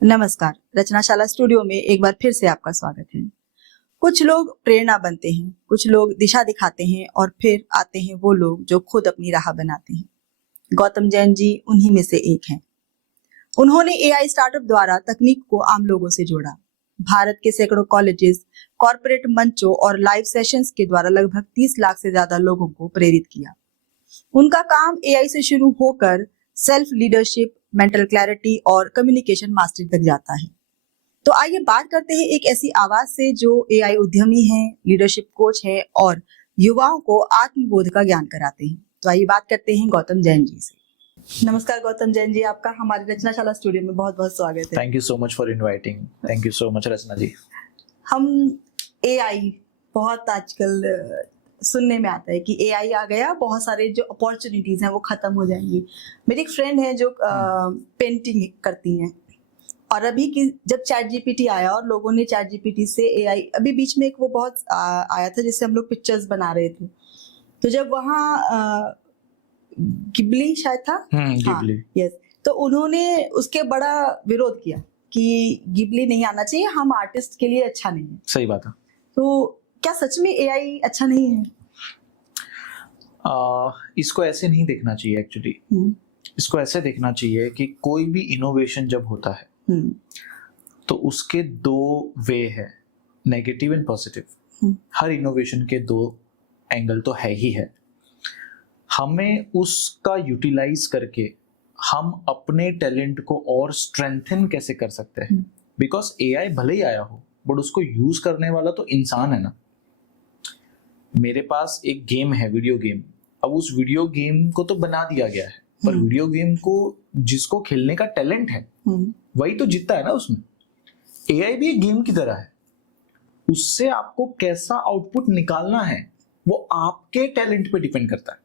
नमस्कार। रचनाशाला स्टूडियो में एक बार फिर से आपका स्वागत है। कुछ लोग प्रेरणा बनते हैं, कुछ लोग दिशा दिखाते हैं और फिर आते हैं वो लोग जो खुद अपनी राह बनाते हैं। गौतम जैन जी उन्हीं में से एक हैं। उन्होंने एआई स्टार्टअप द्वारा तकनीक को आम लोगों से जोड़ा। भारत के सैकड़ों कॉलेजेस, कॉरपोरेट मंचों और लाइव सेशंस के द्वारा लगभग 30 लाख से ज्यादा लोगों को प्रेरित किया। उनका काम एआई से शुरू होकर सेल्फ लीडरशिप, मेंटल क्लैरिटी और कम्युनिकेशन मास्टरी तक जाता है। तो आइए बात करते हैं एक ऐसी आवाज से जो एआई उद्यमी है, लीडरशिप कोच है और युवाओं को आत्मबोध का ज्ञान कराते हैं। तो आइए बात करते हैं गौतम जैन जी से। नमस्कार गौतम जैन जी, आपका हमारे रचनाशाला स्टूडियो में बहुत बहुत स्वागत है। Thank you so much for inviting. Thank you so much Rachna ji. हम एआई बहुत आजकल सुनने में आता है कि एआई आ गया, बहुत सारे जो अपॉर्चुनिटीज हैं वो खत्म हो जाएंगी। मेरी एक फ्रेंड है जो पेंटिंग करती हैं और अभी की जब चैट जीपीटी आया और लोगों ने चैट जीपीटी से एआई, अभी बीच में एक वो बहुत आया था जिससे हम लोग पिक्चर्स बना रहे थे। तो जब वहाँ गिबली शायद था, गिबली, यस, तो उन्होंने उसके बड़ा विरोध किया कि गिबली नहीं आना चाहिए, हम आर्टिस्ट के लिए अच्छा नहीं है। सही बात है। तो क्या सच में एआई अच्छा नहीं है? इसको ऐसे नहीं देखना चाहिए एक्चुअली। इसको ऐसे देखना चाहिए कि कोई भी इनोवेशन जब होता है तो उसके दो वे है, negative and positive. Her innovation के दो एंगल तो है ही है। हमें उसका यूटिलाइज करके हम अपने टैलेंट को और स्ट्रेंथन कैसे कर सकते हैं। बिकॉज एआई भले ही आया हो बट उसको यूज करने वाला तो इंसान है ना। मेरे पास एक गेम है, वीडियो गेम। अब उस वीडियो गेम को तो बना दिया गया है, पर वीडियो गेम को जिसको खेलने का टैलेंट है वही तो जीतता है ना उसमें। एआई भी एक गेम की तरह है, उससे आपको कैसा आउटपुट निकालना है वो आपके टैलेंट पे डिपेंड करता है।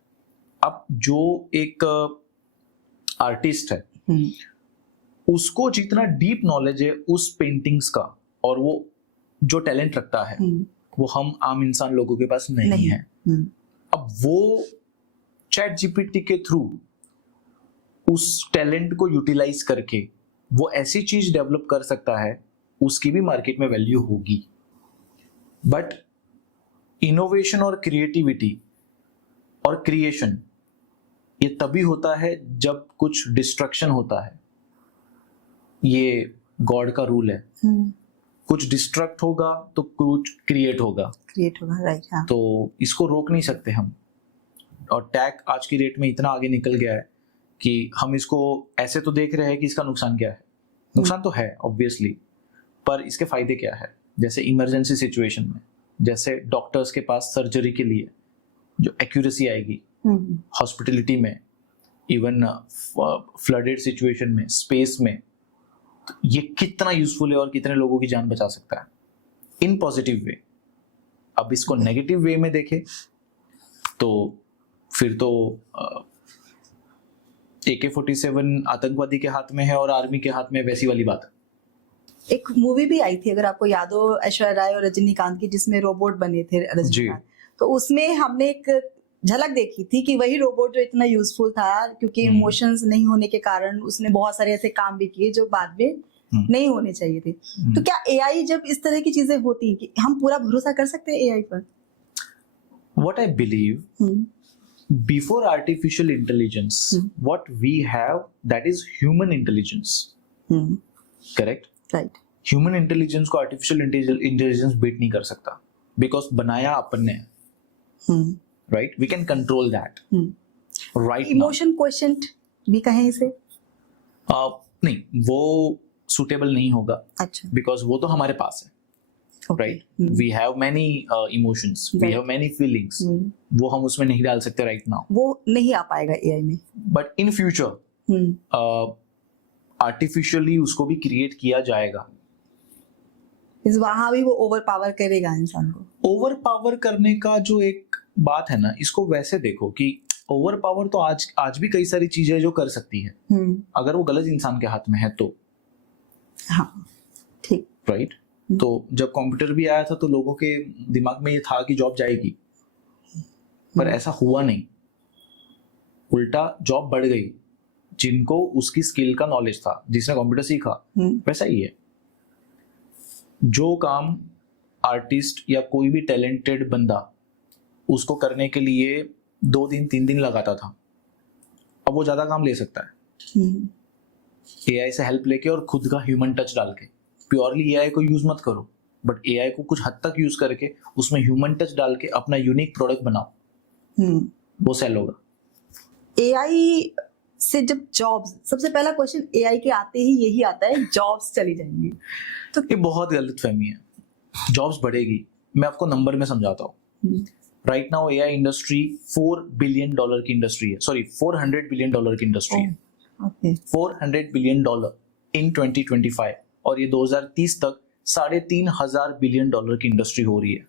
अब जो एक आर्टिस्ट है उसको जितना डीप नॉलेज है उस पेंटिंग्स का और वो जो टैलेंट रखता है वो हम आम इंसान लोगों के पास नहीं है। अब वो चैट जीपीटी के थ्रू उस टैलेंट को यूटिलाइज करके वो ऐसी चीज डेवलप कर सकता है, उसकी भी मार्केट में वैल्यू होगी। बट इनोवेशन और क्रिएटिविटी और क्रिएशन ये तभी होता है जब कुछ डिस्ट्रक्शन होता है। ये गॉड का रूल है, कुछ डिस्ट्रक्ट होगा तो कुछ क्रिएट होगा, राइट। हाँ। तो इसको रोक नहीं सकते हम। और टैग आज की डेट में इतना आगे निकल गया है कि हम इसको ऐसे तो देख रहे हैं कि इसका नुकसान क्या है। नुकसान तो है ऑब्वियसली, पर इसके फायदे क्या है। जैसे इमरजेंसी सिचुएशन में, जैसे डॉक्टर्स के पास सर्जरी के लिए जो एक्यूरेसी आएगी, हॉस्पिटलिटी में, इवन फ्लडेड सिचुएशन में, स्पेस में, तो ये कितना यूजफुल है और कितने लोगों की जान बचा सकता है इन पॉजिटिव वे। अब इसको नेगेटिव वे में देखें तो फिर तो AK-47 आतंकवादी के हाथ में है और आर्मी के हाथ में, वैसी वाली बात है। एक मूवी भी आई थी, अगर आपको याद हो, ऐश्वर्या राय और रजनीकांत की, जिसमें रोबोट बने थे रजनीकांत। तो उसमें हमने एक झलक देखी थी कि वही रोबोट जो इतना यूजफुल था, क्योंकि इमोशंस नहीं होने के कारण उसने बहुत सारे ऐसे काम भी किए जो बाद में नहीं होने चाहिए थे। तो क्या एआई, जब इस तरह की चीजें होती हैं, कि हम पूरा भरोसा कर सकते हैं एआई पर? What I believe, before artificial intelligence, what we have, that is human intelligence. Correct? Right. Human intelligence को artificial intelligence beat नहीं कर सकता, because बनाया अपन ने, right? We can control that. Right now. Emotion quotient भी कहें इसे? नहीं, वो suitable नहीं होगा। अच्छा। Because वो तो हमारे पास है। Right? We have many emotions, we have many feelings. वो हम उसमें नहीं डाल सकते right now. वो नहीं आ पाएगा एआई में। But in future, artificially उसको भी create किया जाएगा। इस वहाँ भी वो ओवर पावर करेगा इंसान को। ओवर पावर करने का जो एक बात है ना, इसको वैसे देखो कि ओवर पावर तो आज भी कई सारी चीजें जो कर सकती है, अगर वो गलत इंसान के हाथ में है तो। हाँ, ठीक। राइट। तो जब कंप्यूटर भी आया था तो लोगों के दिमाग में ये था कि जॉब जाएगी, पर ऐसा हुआ नहीं, उल्टा जॉब बढ़ गई। जिनको उसकी स्किल का नॉलेज था, जिसने कंप्यूटर सीखा, वैसा ही है। जो काम आर्टिस्ट या कोई भी टैलेंटेड बंदा उसको करने के लिए 2 दिन 3 दिन लगाता था, अब वो ज्यादा काम ले सकता है एआई से हेल्प लेके और खुद का ह्यूमन टच डाल के। प्योरली एआई को यूज मत करो, बट एआई को कुछ हद तक यूज करके उसमें ह्यूमन टच डाल के अपना यूनिक प्रोडक्ट बनाओ, वो सेल होगा। एआई से जब जॉब्स, सबसे पहला क्वेश्चन एआई के आते ही यही आता है, जॉब्स चली जाएंगी। तो ये बहुत गलत फहमी है। जॉब्स बढ़ेगी, मैं आपको नंबर में समझाता हूँ। Right now AI industry $4 billion की इंडस्ट्री है, सॉरी $400 बिलियन की इंडस्ट्री है। $400 बिलियन इन 2025, और ये 2030 तक $3,500 बिलियन की इंडस्ट्री हो रही है।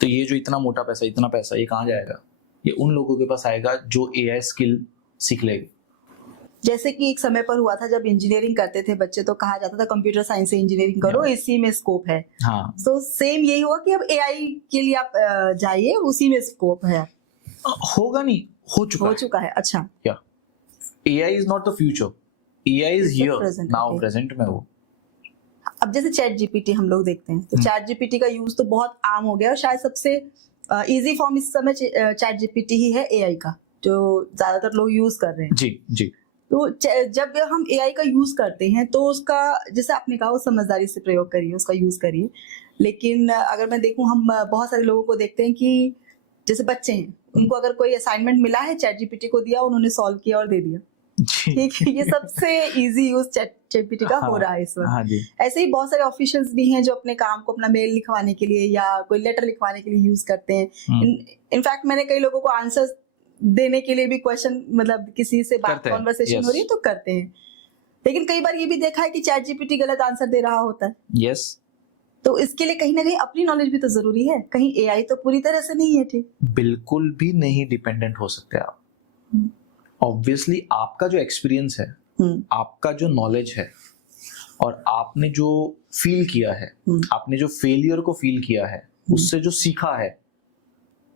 तो ये जो इतना मोटा पैसा, इतना पैसा, ये कहाँ जाएगा? ये उन लोगों के पास आएगा जो एआई स्किल सीख लेंगे। जैसे कि एक समय पर हुआ था जब इंजीनियरिंग करते थे बच्चे, तो कहा जाता था कंप्यूटर साइंस से इंजीनियरिंग करो, इसी में स्कोप है। हाँ, तो सेम यही हुआ कि अब एआई के लिए आप जाइए, उसी में स्कोप है। होगा नहीं, हो चुका है। अच्छा, या AI is not the future, AI is here present, now, okay. Present में वो। अब जैसे चैट जीपीटी हम लोग देखते हैं, तो चैट जीपीटी का यूज तो बहुत आम हो गया, और शायद सबसे इजी फॉर्म इस समय चैट जीपीटी ही है एआई का, जो ज्यादातर लोग यूज कर रहे हैं। जी। तो जब हम एआई का यूज करते हैं तो उसका, जैसे आपने कहा, वो समझदारी से प्रयोग करिए, उसका यूज करिए। लेकिन अगर मैं देखूं, हम बहुत सारे लोगों को देखते हैं कि जैसे बच्चे हैं, उनको अगर कोई असाइनमेंट मिला है, चैट जीपीटी को दिया, उन्होंने सॉल्व किया और दे दिया। ठीक है, ये सबसे इजी यूज चैट जीपीटी का हो रहा है इस वक्त। हाँ जी। ऐसे ही बहुत सारे ऑफिशियल्स भी हैं जो अपने काम को, अपना मेल लिखवाने के लिए या कोई लेटर लिखवाने के लिए यूज करते हैं। इनफैक्ट मैंने कई लोगों को आंसर देने के लिए भी क्वेश्चन, मतलब किसी से बात, कॉन्वर्सेशन हो रही है तो करते हैं। लेकिन कई बार ये भी देखा है कि चैट जीपीटी गलत आंसर दे रहा होता है। यस। तो इसके लिए कहीं ना कहीं अपनी नॉलेज भी तो जरूरी है, कहीं एआई तो पूरी तरह से नहीं है। ठीक, बिल्कुल भी नहीं डिपेंडेंट हो सकते आप। ऑब्वियसली आपका जो एक्सपीरियंस है, आपका जो नॉलेज है, और आपने जो फील किया है, आपने जो फेलियर को फील किया है, उससे जो सीखा है,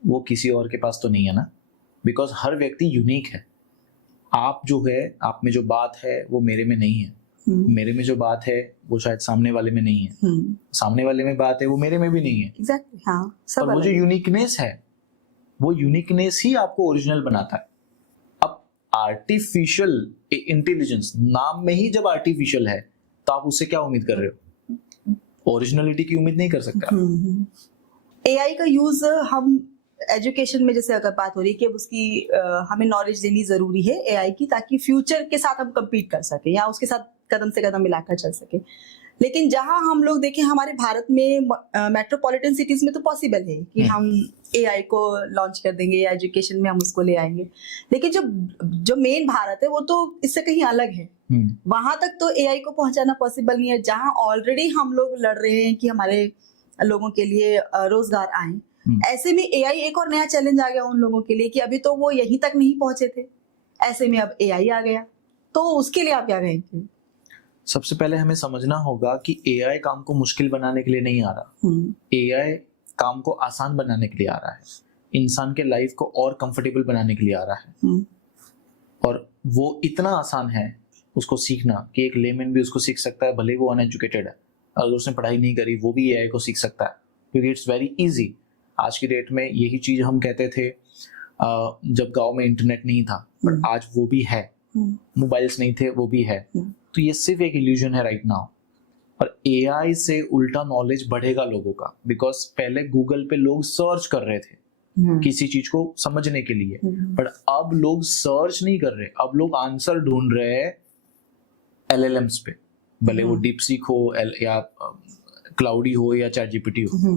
वो किसी और के पास तो नहीं है ना। बिकॉज हर व्यक्ति यूनिक है। आप जो है, आप में जो बात है वो मेरे में नहीं है, मेरे में जो बात है वो शायद सामने वाले में नहीं है, सामने वाले में बात है वो मेरे में भी नहीं है। एग्जैक्टली, हाँ, सब और वो जो यूनिकनेस है, वो यूनिकनेस ही आपको ओरिजिनल बनाता है। अब आर्टिफिशियल इंटेलिजेंस, नाम में ही जब आर्टिफिशियल है, तो आप उससे क्या उम्मीद कर रहे हो? ओरिजिनलिटी की उम्मीद नहीं कर सकते। एआई का यूज हम एजुकेशन में, जैसे अगर बात हो रही है कि अब उसकी हमें नॉलेज लेनी जरूरी है एआई की, ताकि फ्यूचर के साथ हम compete कर सके या उसके साथ कदम से कदम मिलाकर चल सके। लेकिन जहां हम लोग देखें, हमारे भारत में मेट्रोपॉलिटन सिटीज में तो पॉसिबल है कि हम एआई को लॉन्च कर देंगे या एजुकेशन में हम उसको ले आएंगे। लेकिन जो मेन भारत है वो तो इससे कहीं अलग है। वहां तक तो एआई को पहुंचाना पॉसिबल नहीं है, जहां ऑलरेडी हम लोग लड़ रहे हैं कि हमारे लोगों के लिए रोजगार आए। ऐसे में एआई एक और नया चैलेंज आ गया उन लोगों के लिए कि अभी तो वो यहीं तक नहीं पहुंचे थे, ऐसे में अब एआई आ गया, तो उसके लिए आप क्या कहेंगे? सबसे पहले हमें समझना होगा कि एआई काम को मुश्किल बनाने के लिए नहीं आ रहा, एआई काम को आसान बनाने के लिए आ रहा है, इंसान के लाइफ को और कंफर्टेबल बनाने के लिए आ रहा है। और वो इतना आसान है उसको सीखना कि एक लेमैन भी उसको सीख सकता है, भले वो अनएजुकेटेड है, अगर उसने पढ़ाई नहीं करी वो भी एआई को सीख सकता है, क्योंकि इट्स वेरी इजी। आज की डेट में यही चीज हम कहते थे जब गांव में इंटरनेट नहीं था, बट आज वो भी है, मोबाइल्स नहीं थे वो भी है। तो ये सिर्फ एक इल्यूजन है राइट नाउ। और एआई से उल्टा नॉलेज बढ़ेगा लोगों का, बिकॉज पहले गूगल पे लोग सर्च कर रहे थे किसी चीज को समझने के लिए, बट अब लोग सर्च नहीं कर रहे, अब लोग आंसर ढूंढ रहे हैं एलएलएम्स पे, भले वो डीपसीक हो या क्लाउडी हो या चैट जीपीटी हो।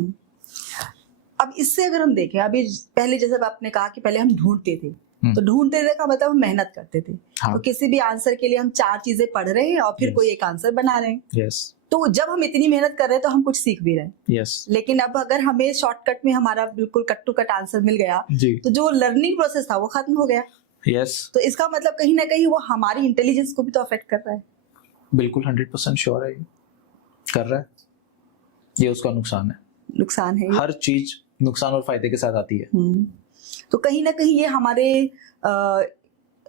अब इससे अगर हम देखें, अभी पहले जैसे आपने कहा कि पहले हम ढूंढते थे, तो ढूंढते थे का मतलब हम मेहनत करते थे। हाँ। तो किसी भी आंसर के लिए हम 4 चीजें पढ़ रहे हैं और फिर कोई एक आंसर बना रहे हैं। तो जब हम इतनी मेहनत कर रहे हैं तो हम कुछ सीख भी रहे हैं। लेकिन अब अगर हमें शॉर्टकट में हमारा बिल्कुल कट टू कट आंसर मिल गया, तो जो लर्निंग प्रोसेस था वो खत्म हो गया। तो इसका मतलब कहीं ना कहीं वो हमारी इंटेलिजेंस को भी तो अफेक्ट कर रहा है। बिल्कुल 100% श्योर है, कर रहा है। ये उसका नुकसान है। हर चीज नुकसान और फायदे के साथ आती है। तो कहीं ना कहीं ये हमारे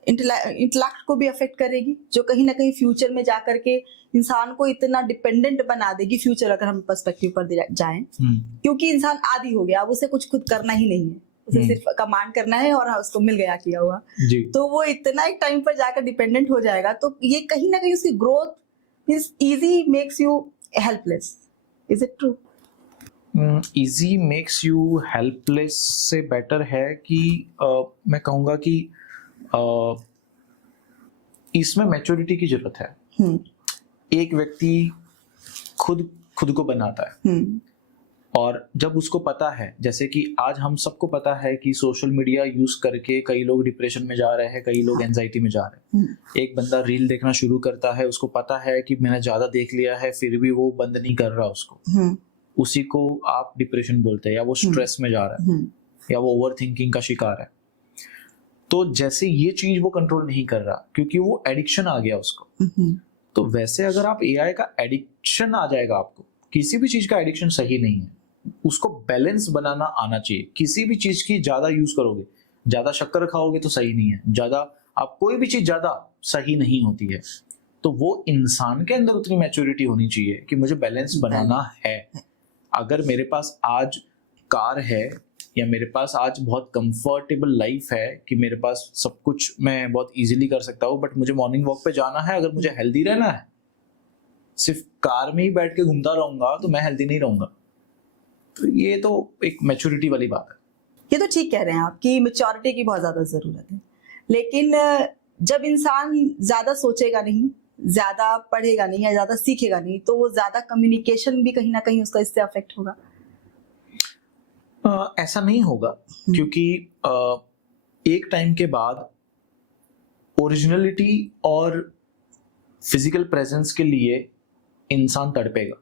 इंटेलेक्ट को भी अफेक्ट करेगी, जो कहीं ना कहीं फ्यूचर में जा करके इंसान को इतना डिपेंडेंट बना देगी फ्यूचर, अगर हम पर्सपेक्टिव पर जाएं, क्योंकि इंसान आदी हो गया, अब उसे कुछ खुद करना ही नहीं है, उसे सिर्फ कमांड करना है और उसको मिल गया किया हुआ जी। तो वो इतना एक टाइम पर जाकर डिपेंडेंट हो जाएगा, तो ये कहीं ना कहीं उसकी growth is easy makes you helpless. Is it true? Easy makes you helpless से बेटर है कि मैं कहूँगा कि इसमें मैच्योरिटी की जरूरत है। एक व्यक्ति खुद को बनाता है और जब उसको पता है, जैसे कि आज हम सबको पता है कि सोशल मीडिया यूज करके कई लोग डिप्रेशन में जा रहे हैं, कई लोग एंजाइटी में जा रहे हैं। एक बंदा रील देखना शुरू करता है, उसको पता है कि मैंने ज्यादा देख लिया है, फिर भी वो बंद नहीं कर रहा उसको, उसी को आप डिप्रेशन बोलते हैं, या वो स्ट्रेस में जा रहा है, या वो ओवर थिंकिंग का शिकार है। तो जैसे ये चीज वो कंट्रोल नहीं कर रहा क्योंकि वो एडिक्शन आ गया उसको, तो वैसे अगर आप एआई का एडिक्शन आ जाएगा, आपको किसी भी चीज का एडिक्शन सही नहीं है, उसको बैलेंस बनाना आना चाहिए। किसी भी चीज की ज्यादा यूज करोगे, ज्यादा शक्कर खाओगे तो सही नहीं है, ज्यादा आप कोई भी चीज ज्यादा सही नहीं होती है। तो वो इंसान के अंदर उतनी मैच्योरिटी होनी चाहिए कि मुझे बैलेंस बनाना है। अगर मेरे पास आज कार है या मेरे पास आज बहुत कंफर्टेबल लाइफ है कि मेरे पास सब कुछ मैं बहुत इजीली कर सकता हूँ, बट मुझे मॉर्निंग वॉक पे जाना है, अगर मुझे हेल्दी रहना है, सिर्फ कार में ही बैठ के घूमता रहूंगा तो मैं हेल्दी नहीं रहूंगा। तो ये तो एक मैच्योरिटी वाली बात है। ये तो ठीक कह रहे हैं आप कि मैच्योरिटी की बहुत ज्यादा जरूरत है, लेकिन जब इंसान ज्यादा सोचेगा नहीं, ज्यादा पढ़ेगा नहीं या ज्यादा सीखेगा नहीं, तो वो ज्यादा कम्युनिकेशन भी कहीं ना कहीं उसका इससे अफेक्ट होगा। ऐसा नहीं होगा, क्योंकि एक टाइम के बाद ओरिजिनलिटी और फिजिकल प्रेजेंस के लिए इंसान तड़पेगा।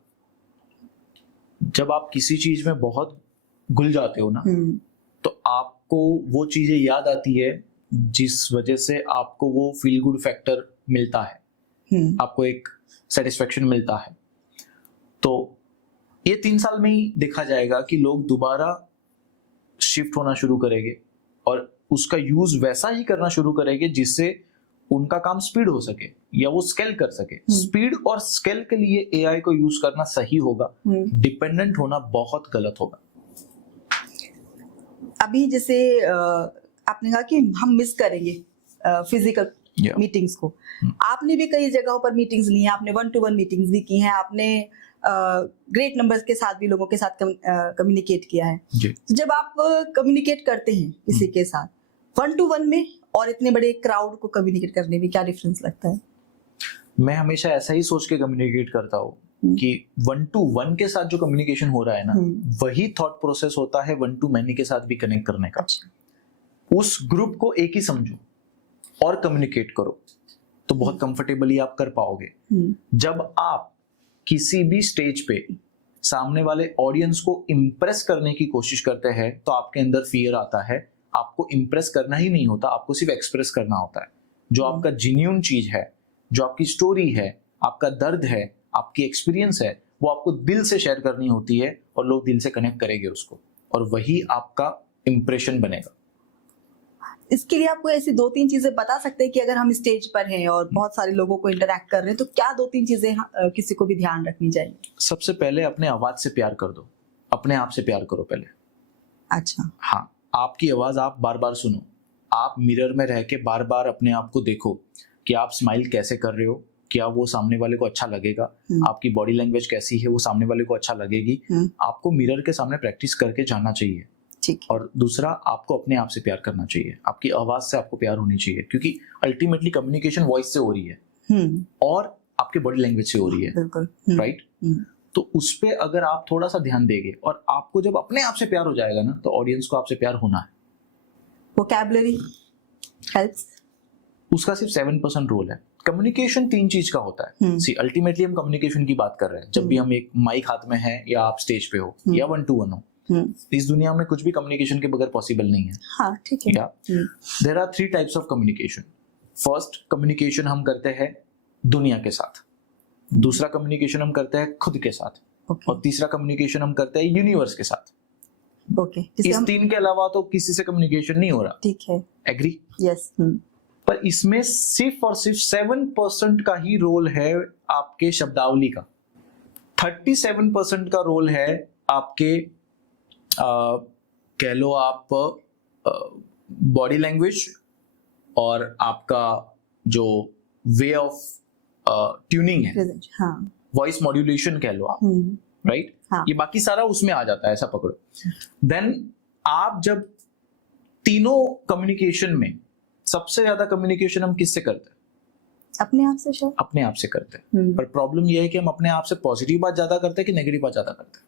जब आप किसी चीज में बहुत घुल जाते हो ना, तो आपको वो चीजें याद आती है जिस वजह से आपको वो फील गुड फैक्टर मिलता है, आपको एक सेटिस्फेक्शन मिलता है। तो ये 3 साल में ही देखा जाएगा कि लोग दोबारा शिफ्ट होना शुरू करेंगे और उसका यूज वैसा ही करना शुरू करेंगे जिससे उनका काम स्पीड हो सके या वो स्केल कर सके। स्पीड और स्केल के लिए एआई को यूज करना सही होगा, डिपेंडेंट होना बहुत गलत होगा। अभी जैसे आपने कहा कि हम मिस करेंगे फिजिकल मीटिंग्स को, आपने भी कई जगहों पर मीटिंग्स ली हैं, आपने 1-to-1 मीटिंग्स भी की हैं, आपने ग्रेट नंबर्स के साथ भी लोगों के साथ कम्युनिकेट किया है। तो जब आप कम्युनिकेट करते हैं किसी के साथ 1-to-1 में और इतने बड़े क्राउड को कम्युनिकेट करने में क्या डिफरेंस लगता है? मैं हमेशा ऐसा ही सोच के कम्युनिकेट करता हूँ कि 1-to-1 के साथ जो कम्युनिकेशन हो रहा है ना, वही थॉट प्रोसेस होता है 1-to-many के साथ भी कनेक्ट करने का। उस ग्रुप को एक ही समझो और कम्युनिकेट करो, तो बहुत कंफर्टेबली आप कर पाओगे। जब आप किसी भी स्टेज पे सामने वाले ऑडियंस को इम्प्रेस करने की कोशिश करते हैं, तो आपके अंदर फियर आता है। आपको इम्प्रेस करना ही नहीं होता, आपको सिर्फ एक्सप्रेस करना होता है। जो आपका जेन्युइन चीज है, जो आपकी स्टोरी है, आपका दर्द है, आपकी एक्सपीरियंस है, वो आपको दिल से शेयर करनी होती है और लोग दिल से कनेक्ट करेंगे उसको, और वही आपका इम्प्रेशन बनेगा। इसके लिए आपको ऐसी 2-3 चीजें बता सकते हैं कि अगर हम स्टेज पर हैं और बहुत सारे लोगों को इंटरैक्ट कर रहे हैं, तो क्या 2-3 चीजें किसी को भी ध्यान रखनी चाहिए? सबसे पहले अपने आवाज से प्यार कर दो, अपने आप से प्यार करो पहले। अच्छा। हाँ, आपकी आवाज आप बार बार सुनो। आप मिरर में रह के बार बार अपने आप को देखो कि आप स्माइल कैसे कर रहे हो, क्या वो सामने वाले को अच्छा लगेगा, आपकी बॉडी लैंग्वेज कैसी है, वो सामने वाले को अच्छा लगेगी। आपको मिरर के सामने प्रैक्टिस करके जाना चाहिए। और दूसरा, आपको अपने आप से प्यार करना चाहिए, आपकी आवाज से आपको प्यार होनी चाहिए, क्योंकि अल्टीमेटली कम्युनिकेशन वॉइस से हो रही है और आपके बॉडी लैंग्वेज से हो रही है, राइट? तो उस पे अगर आप थोड़ा सा ध्यान देंगे और आपको जब अपने आप से प्यार हो जाएगा ना, तो ऑडियंस को आपसे प्यार होना है। वोकैबुलरी हेल्प्स, उसका सिर्फ 7% रोल है। कम्युनिकेशन 3 चीज का होता है। सी अल्टीमेटली हम कम्युनिकेशन की बात कर रहे हैं। जब भी हम एक माइक हाथ में है या आप स्टेज पे हो या 1-to-1 हो, इस दुनिया में कुछ भी कम्युनिकेशन के बगैर पॉसिबल नहीं है। हाँ, ठीक है। There are 3 types of communication. First communication हम करते हैं दुनिया के साथ, दूसरा कम्युनिकेशन हम करते हैं खुद के साथ, और तीसरा कम्युनिकेशन हम करते हैं यूनिवर्स के साथ। ओके। इस 3 के अलावा तो किसी से कम्युनिकेशन नहीं हो रहा। ठीक है। एग्री? यस। पर इसमें सिर्फ और सिर्फ 7% का ही रोल है आपके शब्दावली का। 37% का रोल है आपके कह लो आप बॉडी लैंग्वेज और आपका जो वे ऑफ ट्यूनिंग है, हाँ, वॉइस मॉड्यूलेशन कह लो आप, राइट? हाँ. ये बाकी सारा उसमें आ जाता है, ऐसा पकड़ो। देन आप जब तीनों कम्युनिकेशन में सबसे ज्यादा कम्युनिकेशन हम किससे करते हैं? अपने आप से शायद। अपने आप से करते हैं। पर प्रॉब्लम ये है कि हम अपने आप से पॉजिटिव बात ज्यादा करते हैं कि नेगेटिव बात ज्यादा करते हैं?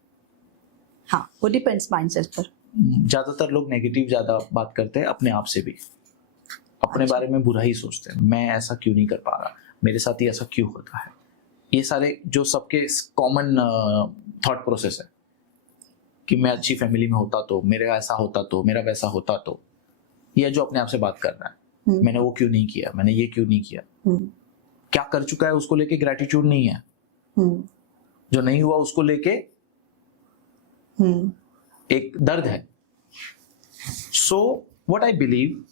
हाँ, वो डिपेंड्स माइंडसेट पर। ज्यादातर लोग नेगेटिव ज्यादा बात करते हैं अपने आप से भी, अपने बारे में बुरा ही सोचते हैं। मैं ऐसा क्यों नहीं कर पा रहा, मेरे साथ ही ऐसा क्यों होता है, ये सारे जो सबके कॉमन थॉट प्रोसेस है कि मैं अच्छी फैमिली में होता तो, मेरा ऐसा होता तो, मेरा वैसा होता तो, ये जो अपने आप से बात कर रहा है, मैंने वो क्यों नहीं किया, मैंने ये क्यों नहीं किया, क्या कर चुका है उसको लेके ग्रेटिट्यूड नहीं है, जो नहीं हुआ उसको लेके एक दर्द है। सो व्हाट आई बिलीव,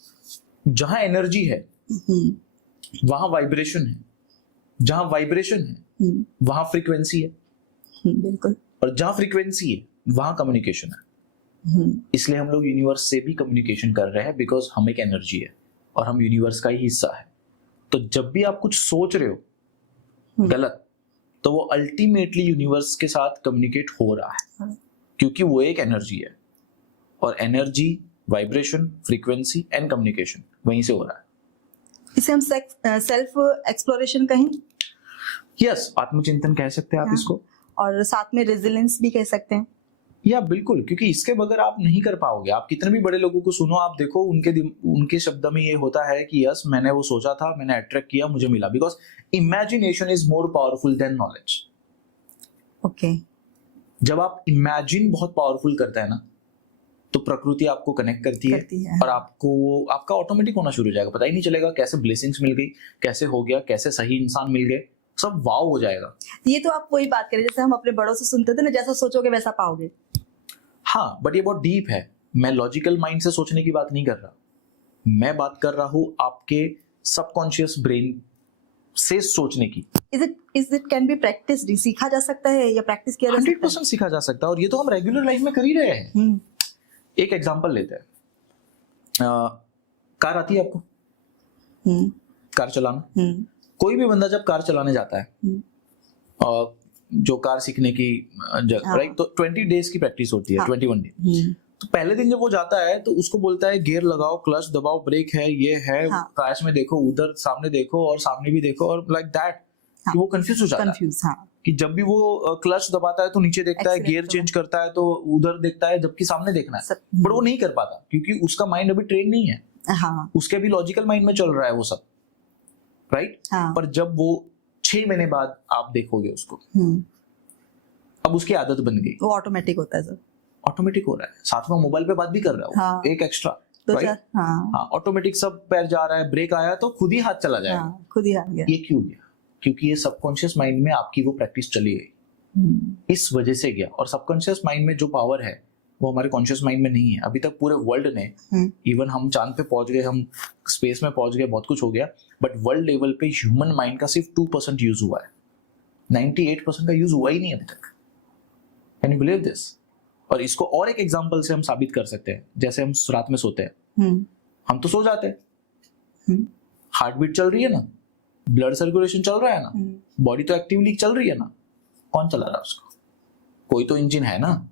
जहां एनर्जी है वहां वाइब्रेशन है, जहां वाइब्रेशन है वहां फ्रीक्वेंसी है, बिल्कुल। और जहां फ्रीक्वेंसी है वहां कम्युनिकेशन है। इसलिए हम लोग यूनिवर्स से भी कम्युनिकेशन कर रहे हैं, बिकॉज हम एक एनर्जी है और हम यूनिवर्स का ही हिस्सा है। तो जब भी आप कुछ सोच रहे हो गलत, तो वो अल्टीमेटली यूनिवर्स के साथ कम्युनिकेट हो रहा है, क्योंकि वो एक एनर्जी है, और energy, vibration, frequency and communication वहीं से हो रहा है। इसे हम सेल्फ एक्सप्लोरेशन कहें, यस, आत्मचिंतन कह सकते हैं आप इसको, और साथ में रेजिलियंस भी कह सकते हैं। या बिल्कुल, क्योंकि इसके बगैर आप नहीं कर पाओगे। आप कितने भी बड़े लोगों को सुनो, आप देखो उनके शब्द में ये होता है कि यस, मैंने वो सोचा था, मैंने अट्रैक्ट किया, मुझे मिला, because imagination is more powerful than knowledge. Okay. जब आप इमेजिन बहुत पावरफुल करते हैं ना, तो प्रकृति आपको कनेक्ट करती है, और आपको वो आपका ऑटोमेटिक होना शुरू हो जाएगा, पता ही नहीं चलेगा कैसे ब्लेसिंग्स मिल गई, कैसे हो गया, कैसे सही इंसान मिल गए, सब वाव हो जाएगा। ये तो आप वही बात करें जैसे हम अपने बड़ों से सुनते थे ना, जैसा सोचोगे वैसा पाओगे। हाँ, बट ये बहुत डीप है। मैं लॉजिकल माइंड से सोचने की बात नहीं कर रहा, मैं बात कर रहा हूँ आपके सबकॉन्शियस ब्रेन से सोचने की। Is it can be practised, सीखा जा सकता है या प्रैक्टिस किया जा सकता है? 100% सीखा जा सकता है, और ये तो हम रेगुलर लाइफ में कर ही रहे हैं। एक एग्जांपल लेते हैं, कार आती है आपको? कार चलाना। कोई भी बंदा जब कार चलाने जाता है, जो कार सीखने की राइट, तो 20 डेज की प्रैक्टिस होती है, 21 डे। तो पहले दिन जब वो जाता है तो उसको बोलता है गियर लगाओ, क्लच दबाओ, ब्रेक है, ये है, क्रैश में देखो, उधर सामने देखो और सामने भी देखो, और लाइक दैट। वो कंफ्यूज हो जाता है कि जब भी वो क्लच दबाता है तो नीचे देखता है, गियर चेंज करता है तो उधर देखता है, जबकि सामने देखना है, पर वो नहीं कर पाता क्योंकि उसका माइंड अभी ट्रेन नहीं है। उसके भी लॉजिकल माइंड में चल रहा है वो सब, राइट? पर जब वो 6 महीने बाद आप देखोगे उसको, अब उसकी आदत बन गई, वो ऑटोमेटिक होता है सर, ऑटोमेटिक हो रहा है, साथ में मोबाइल पे बात भी कर रहा है, एक एक्स्ट्रा, राइट? हाँ, ऑटोमेटिक सब पैर जा रहा है, ब्रेक आया तो खुद ही हाथ चला जाएगा, खुद ही आ गया। ये क्यों गया? क्योंकि ये सबकॉन्शियस माइंड में आपकी वो प्रैक्टिस चली गई, इस वजह से गया। और सबकॉन्शियस माइंड में जो पावर है वो हमारे कॉन्शियस माइंड में नहीं है। अभी तक पूरे वर्ल्ड ने, इवन हम चांद पे पहुंच गए, हम स्पेस में पहुंच गए, बहुत कुछ हो गया, बट वर्ल्ड लेवल पे ह्यूमन माइंड का सिर्फ 2% यूज हुआ है, 98% का यूज हुआ ही नहीं अभी तक। Can you believe this? और इसको और एक एग्जांपल से हम साबित कर सकते हैं। जैसे हम रात में सोते हैं, हम तो सो जाते हैं, हार्ट बीट चल रही है ना, ब्लड सर्कुलेशन चल रहा है ना, बॉडी तो एक्टिवली चल रही है ना, कौन चला रहा है उसको? कोई तो इंजन है ना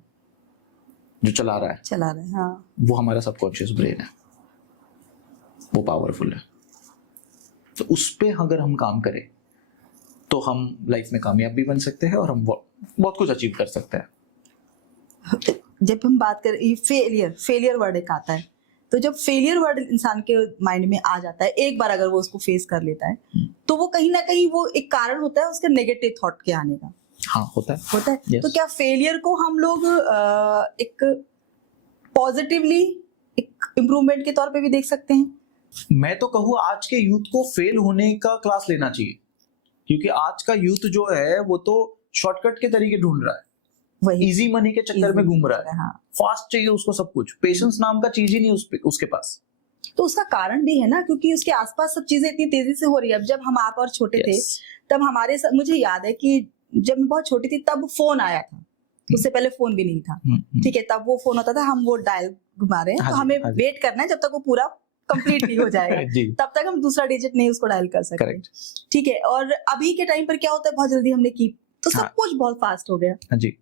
जो चला रहा है, हाँ। वो हमारा सबकॉन्शियस ब्रेन है, वो पावरफुल है। तो उस पे अगर हम काम करें तो हम लाइफ में कामयाब भी बन सकते हैं और हम बहुत कुछ अचीव कर सकते हैं। जब हम बात करें फेलियर वर्ड एक आता है, तो जब फेलियर वर्ड इंसान के माइंड में आ जाता है, एक बार अगर वो उसको फेस कर लेता है, तो वो कहीं ना कहीं वो एक कारण होता है उसके नेगेटिव थॉट के आने का। हाँ, होता है। yes. तो क्या फेलियर को हम लोग एक पॉजिटिवली एक इम्प्रूवमेंट के तौर पे भी देख सकते हैं? मैं तो कहूँ आज के यूथ को फेल होने का क्लास लेना चाहिए, क्योंकि आज का यूथ जो है वो तो शॉर्टकट के तरीके ढूंढ रहा है, इजी मनी के चक्कर में घूम रहा है, फास्ट चाहिए उसको सब कुछ, पेशेंस नाम का चीज ही नहीं उसके पास। तो उसका कारण भी है ना, क्योंकि उसके आसपास सब चीजें इतनी तेजी से हो रही है। अब जब हम आप और छोटे थे, तब मुझे याद है कि जब मैं बहुत छोटी थी तब फोन आया था, उससे पहले फोन भी नहीं था, ठीक है। तब वो फोन होता था, हम वो डायल घुमा रहे हैं तो हमें वेट करना है जब तक वो पूरा कंप्लीट नहीं हो जाएगा तब तक हम दूसरा डिजिट नहीं उसको डायल कर सकते, ठीक है। और अभी के टाइम पर क्या होता है, बहुत जल्दी हमने की तो सब कुछ बहुत फास्ट हो गया,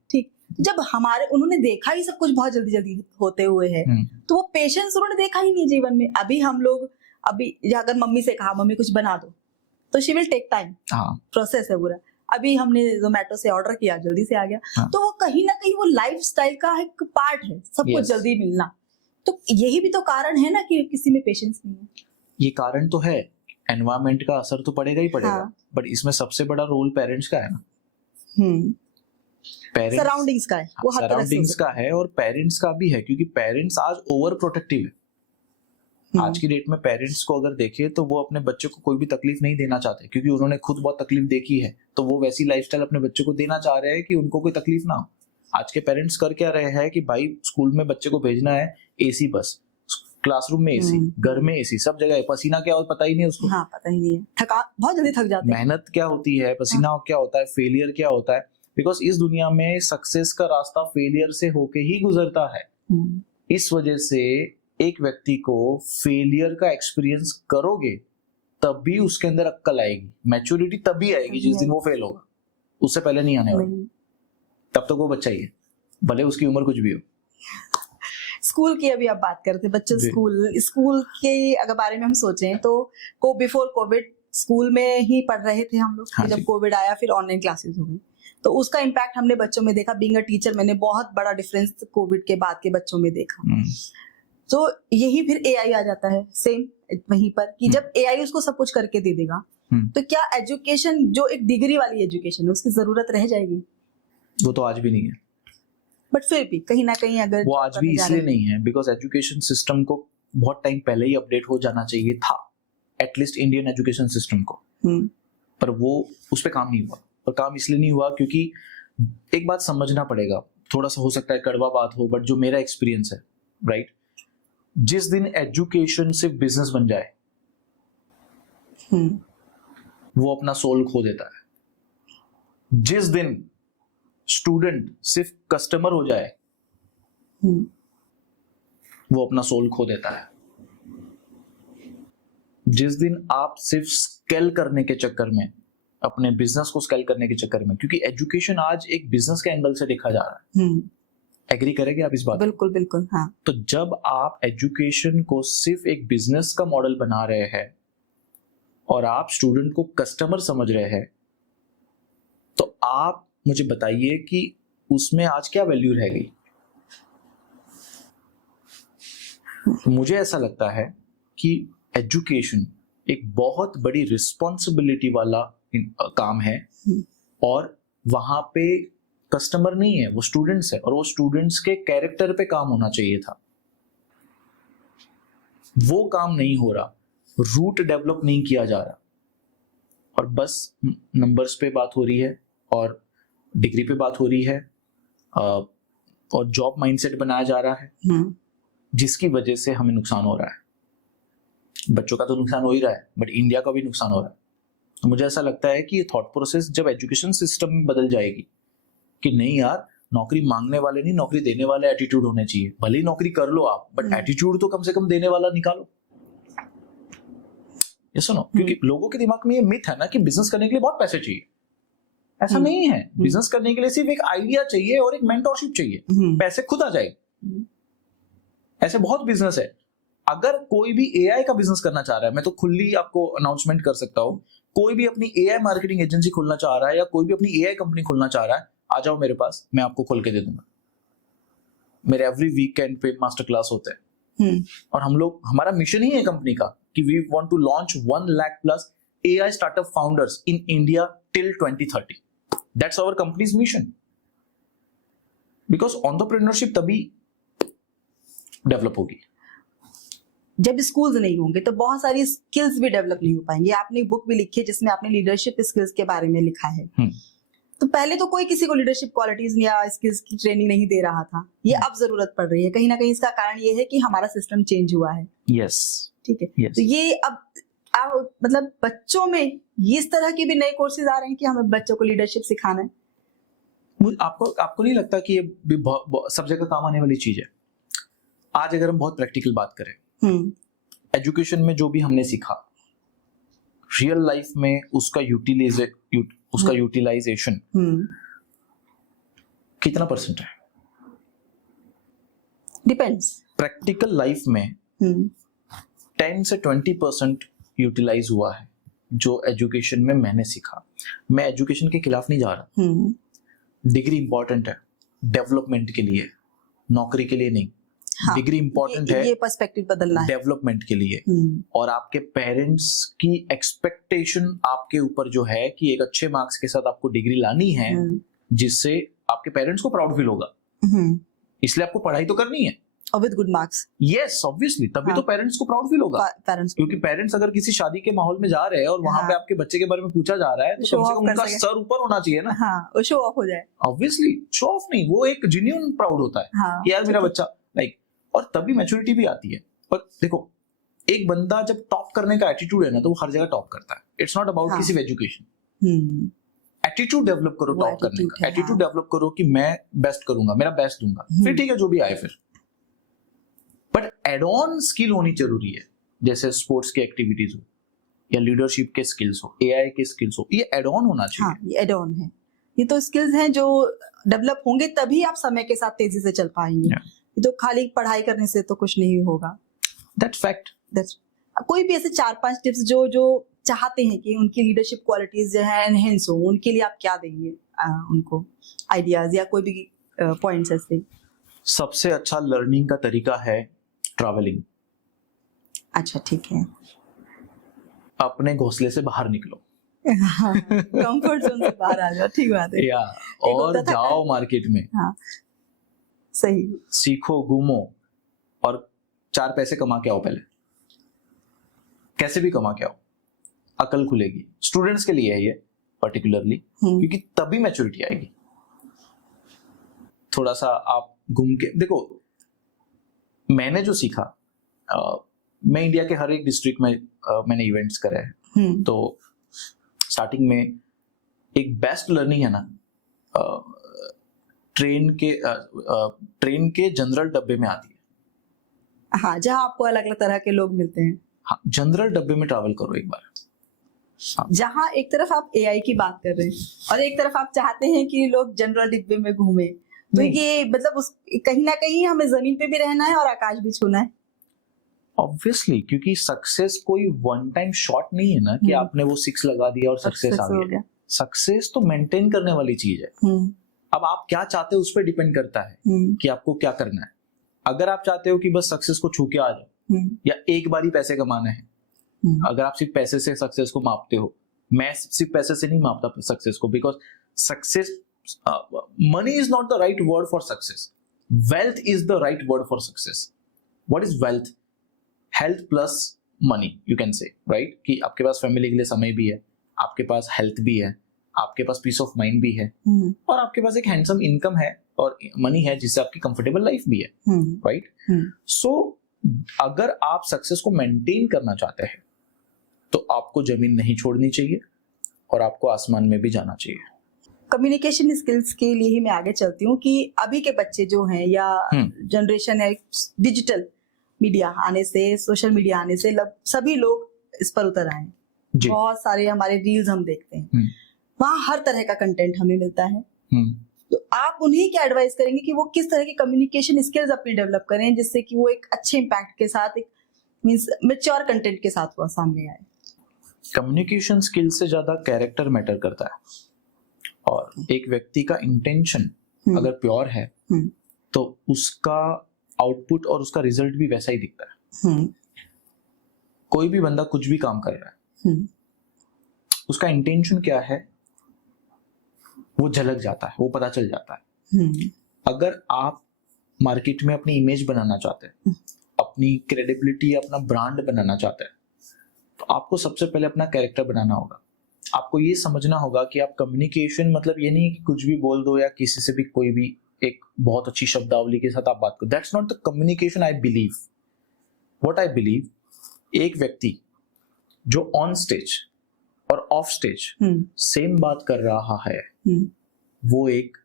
ठीक। जब उन्होंने देखा ही सब कुछ बहुत जल्दी जल्दी होते हुए है, तो वो पेशेंस उन्होंने देखा ही नहीं जीवन में। अभी हम लोग अगर मम्मी से कहा मम्मी कुछ बना दो तो she will take time, process है पूरा। अभी हमने जोमेटो से ऑर्डर किया, जल्दी से आ गया, तो वो कहीं ना कहीं वो लाइफस्टाइल का एक पार्ट है, सब कुछ जल्दी मिलना। तो यही भी तो कारण है ना कि किसी में पेशेंस नहीं है। ये कारण तो है, एनवायरमेंट का असर तो पड़ेगा ही पड़ेगा, बट इसमें सबसे बड़ा रोल पेरेंट्स का है ना। सराउंडिंग्स का है, वो हर तरह से सराउंडिंग्स का है और पेरेंट्स का भी है, क्योंकि पेरेंट्स आज ओवर प्रोटेक्टिव है। आज की डेट में पेरेंट्स को अगर देखें तो वो अपने बच्चे को कोई भी तकलीफ नहीं देना चाहते, क्योंकि उन्होंने खुद बहुत तकलीफ देखी है, तो वो वैसी लाइफस्टाइल अपने बच्चे को देना चाह रहे हैं कि उनको कोई तकलीफ ना हो। आज के पेरेंट्स कर क्या रहे हैं कि भाई स्कूल में बच्चे को भेजना है, एसी बस, क्लासरूम में एसी, घर में एसी, सब जगह पसीना क्या हो पता ही नहीं उसको। पता ही नहीं है, बहुत जल्दी थक जाते हैं। मेहनत क्या होती है, पसीना क्या होता है, फेलियर क्या होता है, बिकॉज इस दुनिया में सक्सेस का रास्ता फेलियर से होके ही गुजरता है। इस वजह से एक व्यक्ति को फेलियर का एक्सपीरियंस करोगे तब भी उसके अंदर अक्ल आएगी, मैच्योरिटी तभी आएगी जिस दिन वो फेल होगा, उससे पहले नहीं आने वाली। तब तक वो बच्चा ही है, भले उसकी उम्र कुछ भी हो। स्कूल की अभी आप बात करते, बच्चे स्कूल के अगर बारे में हम सोचें तो बिफोर कोविड स्कूल में ही पढ़ रहे थे हम लोग। जब कोविड आया फिर ऑनलाइन क्लासेस हो गई, तो उसका इम्पैक्ट हमने बच्चों में देखा। बीइंग अ टीचर मैंने बहुत बड़ा डिफरेंस कोविड के बाद के बच्चों में देखा। तो यही फिर एआई आ जाता है सेम वहीं पर कि जब एआई उसको सब कुछ करके दे देगा तो क्या एजुकेशन, जो एक डिग्री वाली एजुकेशन है, उसकी जरूरत रह जाएगी? वो तो आज भी नहीं है, बट फिर भी कहीं ना कहीं अगर वो आज भी इसलिए नहीं है बिकॉज एजुकेशन सिस्टम को बहुत टाइम पहले ही अपडेट हो जाना चाहिए था, एटलीस्ट इंडियन एजुकेशन सिस्टम को। पर वो उस पर काम नहीं हुआ, और काम इसलिए नहीं हुआ क्योंकि एक बात समझना पड़ेगा, थोड़ा सा हो सकता है कड़वा बात हो, बट जो मेरा एक्सपीरियंस है, राइट, जिस दिन एजुकेशन सिर्फ बिजनेस बन जाए वो अपना सोल खो देता है। जिस दिन स्टूडेंट सिर्फ कस्टमर हो जाए वो अपना सोल खो देता है। जिस दिन आप सिर्फ स्केल करने के चक्कर में, अपने बिजनेस को स्केल करने के चक्कर में, क्योंकि एजुकेशन आज एक बिजनेस के एंगल से देखा जा रहा है, एग्री करेंगे आप इस बात? बिल्कुल बिल्कुल, हाँ। तो जब आप एजुकेशन को सिर्फ एक बिजनेस का मॉडल बना रहे हैं और आप स्टूडेंट को कस्टमर समझ रहे हैं, तो आप मुझे बताइए कि उसमें आज क्या वैल्यू रह गई? मुझे ऐसा लगता है कि एजुकेशन एक बहुत बड़ी रिस्पॉन्सिबिलिटी वाला काम है, और वहां पे कस्टमर नहीं है, वो स्टूडेंट्स है, और वो स्टूडेंट्स के कैरेक्टर पे काम होना चाहिए था। वो काम नहीं हो रहा, रूट डेवलप नहीं किया जा रहा, और बस नंबर्स पे बात हो रही है और डिग्री पे बात हो रही है, और जॉब माइंडसेट बनाया जा रहा है, जिसकी वजह से हमें नुकसान हो रहा है। बच्चों का तो नुकसान हो ही रहा है, बट इंडिया का भी नुकसान हो रहा है। तो मुझे ऐसा लगता है कि ये थॉट प्रोसेस जब एजुकेशन सिस्टम में बदल जाएगी कि नहीं यार, नौकरी मांगने वाले नहीं, नौकरी देने वाले एटीट्यूड होने चाहिए। भले ही नौकरी कर लो आप, बट एटीट्यूड तो कम से कम देने वाला निकालो। ये सुनो, क्योंकि लोगों के दिमाग में ये मिथ है ना कि बिजनेस करने के लिए बहुत पैसे चाहिए। ऐसा नहीं है, बिजनेस करने के लिए सिर्फ एक आइडिया चाहिए और एक मेंटरशिप चाहिए, पैसे खुद आ जाएंगे। ऐसे बहुत बिजनेस है। अगर कोई भी एआई का बिजनेस करना चाह रहा है, मैं तो खुली आपको अनाउंसमेंट कर सकता हूं, कोई भी अपनी एआई मार्केटिंग एजेंसी खोलना चाह रहा है या कोई भी अपनी एआई कंपनी खोलना चाह रहा है, आ जाओ मेरे पास, मैं आपको खोल के दे दूंगा। मेरे एवरी वीकेंड पे मास्टर क्लास होते हैं, और हमारा मिशन ही है कंपनी का कि we want to launch 1 lakh plus एआई startup founders in India till 2030। That's our company's mission, because entrepreneurship तभी डेवलप होगी। जब स्कूल्स नहीं होंगे तो बहुत सारी स्किल्स भी डेवलप नहीं हो पाएंगी। आपने एक बुक भी लिखी है जिसमें आपने लीडरशिप स्किल्स के बारे में लिखा है, तो पहले तो कोई किसी को लीडरशिप क्वालिटीज या स्किल्स की ट्रेनिंग नहीं दे रहा था, ये अब जरूरत पड़ रही है। कहीं ना कहीं इसका कारण ये है कि हमारा सिस्टम चेंज हुआ है। यस, ठीक है, yes. तो ये अब मतलब बच्चों में ये इस तरह के भी नए कोर्सेज आ रहे हैं कि हमें बच्चों को लीडरशिप सिखाना है। आपको नहीं लगता कि ये भी सब जगह काम आने वाली चीज है? आज अगर हम बहुत प्रैक्टिकल बात करें, एजुकेशन में जो भी हमने सीखा, रियल लाइफ में उसका यूटिलाइजेशन कितना % है? डिपेंड्स। प्रैक्टिकल लाइफ में 10 से 20% यूटिलाइज हुआ है जो एजुकेशन में मैंने सीखा। मैं एजुकेशन के खिलाफ नहीं जा रहा, डिग्री इंपॉर्टेंट है डेवलपमेंट के लिए, नौकरी के लिए नहीं। हाँ, डिग्री इंपॉर्टेंट है, ये पर्सपेक्टिव बदलना है डेवलपमेंट के लिए। और आपके पेरेंट्स की एक्सपेक्टेशन आपके ऊपर जो है कि एक अच्छे मार्क्स के साथ आपको डिग्री लानी है जिससे आपके पेरेंट्स को प्राउड फील होगा, इसलिए आपको पढ़ाई तो करनी है और with good marks. Yes, obviously, तभी तो पेरेंट्स को प्राउड फील होगा। क्योंकि पेरेंट्स अगर किसी शादी के माहौल में जा रहे हैं और वहां पे आपके बच्चे के बारे में पूछा जा रहा है तो कम से कम उनका सर ऊपर होना चाहिए ना। हाँ, शो ऑफ हो जाए। ऑब्वियसली शो ऑफ नहीं, वो एक जेन्युइन प्राउड होता है कि यार मेरा बच्चा लाइक, और तभी मैच्योरिटी भी आती है। पर देखो, एक बंदा जब टॉप करने का एटीट्यूड है ना तो वो हर जगह टॉप करता है। इट्स नॉट अबाउट किसी एजुकेशन। एटीट्यूड डेवलप करो टॉप करने का, एटीट्यूड डेवलप करो कि मैं बेस्ट करूंगा, मेरा बेस्ट दूंगा, फिर ठीक है जो भी आए फिर। बट एड ऑन स्किल होनी जरूरी है, जैसे स्पोर्ट्स की एक्टिविटीज हो या लीडरशिप के स्किल्स हो, एआई के स्किल्स हो, ये एड ऑन होना चाहिए। हाँ, ये एड ऑन है। ये तो स्किल्स हैं जो डेवलप होंगे तभी आप समय के साथ तेजी से चल पाएंगे। ये तो खाली पढ़ाई करने से तो कुछ नहीं होगा। That's fact. कोई भी ऐसे 4-5 टिप्स जो चाहते हैं कि उनकी लीडरशिप क्वालिटीज जो है एनहेंस हो, उनके लिए आप क्या देंगे उनको आइडियाज या कोई भी पॉइंट्स ऐसे? सबसे अच्छा लर्निंग का तरीका है ट्रैवलिंग। अच्छा, ठीक है। अपने घोंसले से बाहर निकलो, कंफर्ट जोन से बाहर आ जाओ। ठीक बात है। और जाओ मार्केट में। हाँ, सही। सीखो, घूमो और 4 पैसे कमा के आओ। पहले कैसे भी कमा के आओ, अकल खुलेगी। स्टूडेंट्स के लिए है ये पर्टिकुलरली, क्योंकि तभी मैच्योरिटी आएगी। थोड़ा सा आप घूम के देखो, मैंने जो सीखा, मैं इंडिया के हर एक डिस्ट्रिक्ट में मैंने इवेंट्स करे हैं। तो स्टार्टिंग में एक बेस्ट लर्निंग है ना, ट्रेन के जनरल डब्बे में आती है। हाँ, जहाँ आपको अलग अलग तरह के लोग मिलते हैं। हाँ, जनरल डब्बे में ट्रैवल करो एक बार। हाँ। जहाँ एक तरफ आप एआई की बात कर रहे हैं और एक तरफ आप चाहते हैं कि लोग जनरल डिब्बे में घूमे, तो ये मतलब कहीं ना कहीं हमें जमीन पे भी रहना है और आकाश भी छूना है। ऑब्वियसली, क्योंकि सक्सेस कोई वन टाइम शॉट नहीं है ना कि आपने वो 6 लगा दिया और सक्सेस आ गया। सक्सेस तो मेंटेन करने वाली चीज है। अब आप क्या चाहते हो उस पर डिपेंड करता है कि आपको क्या करना है। अगर आप चाहते हो कि बस सक्सेस को छू के आ जाओ या एक बार ही पैसे कमाना है, अगर आप सिर्फ पैसे से सक्सेस को मापते हो, मैं सिर्फ पैसे से नहीं मापता सक्सेस को, because success, money is not the right word for success. Wealth is the right word for success. What is wealth? Health plus money, you can say, right? कि आपके पास फैमिली के लिए समय भी है, आपके पास हेल्थ भी है, आपके पास पीस ऑफ माइंड भी है, और आपके पास एक हैंडसम इनकम है और मनी है जिससे आपकी कंफर्टेबल लाइफ भी है, राइट? सो अगर आप सक्सेस को मेंटेन करना चाहते हैं तो आपको जमीन नहीं छोड़नी चाहिए और आपको आसमान में भी जाना चाहिए। कम्युनिकेशन स्किल्स के लिए ही मैं आगे चलती हूँ कि अभी के बच्चे जो हैं या जनरेशन है, डिजिटल मीडिया आने से, सोशल मीडिया आने से सभी लोग इस पर उतर आए। बहुत सारे हमारे रील्स हम देखते हैं, वहाँ हर तरह का कंटेंट हमें मिलता है। तो आप उन्हें क्या एडवाइस करेंगे कि वो किस तरह की कम्युनिकेशन स्किल्स अपनी डेवलप करें जिससे कि वो एक अच्छे इम्पैक्ट के साथ, एक मींस मैच्योर कंटेंट के साथ वो सामने आए? कम्युनिकेशन स्किल से ज्यादा कैरेक्टर मैटर करता है, और एक व्यक्ति का इंटेंशन अगर प्योर है तो उसका आउटपुट और उसका रिजल्ट भी वैसा ही दिखता है। कोई भी बंदा कुछ भी काम कर रहा है, उसका इंटेंशन क्या है वो झलक जाता है, वो पता चल जाता है। अगर आप मार्केट में अपनी इमेज बनाना चाहते हैं, अपनी क्रेडिबिलिटी, अपना ब्रांड बनाना चाहते हैं, तो आपको सबसे पहले अपना कैरेक्टर बनाना होगा। आपको ये समझना होगा कि आप कम्युनिकेशन मतलब ये नहीं है कि कुछ भी बोल दो या किसी से भी कोई भी एक बहुत अच्छी शब्दावली के साथ आप बात करो. That's not the communication I believe. What I believe, एक व्यक्ति जो ऑन स्टेज और ऑफ स्टेज सेम बात कर रहा है वो एक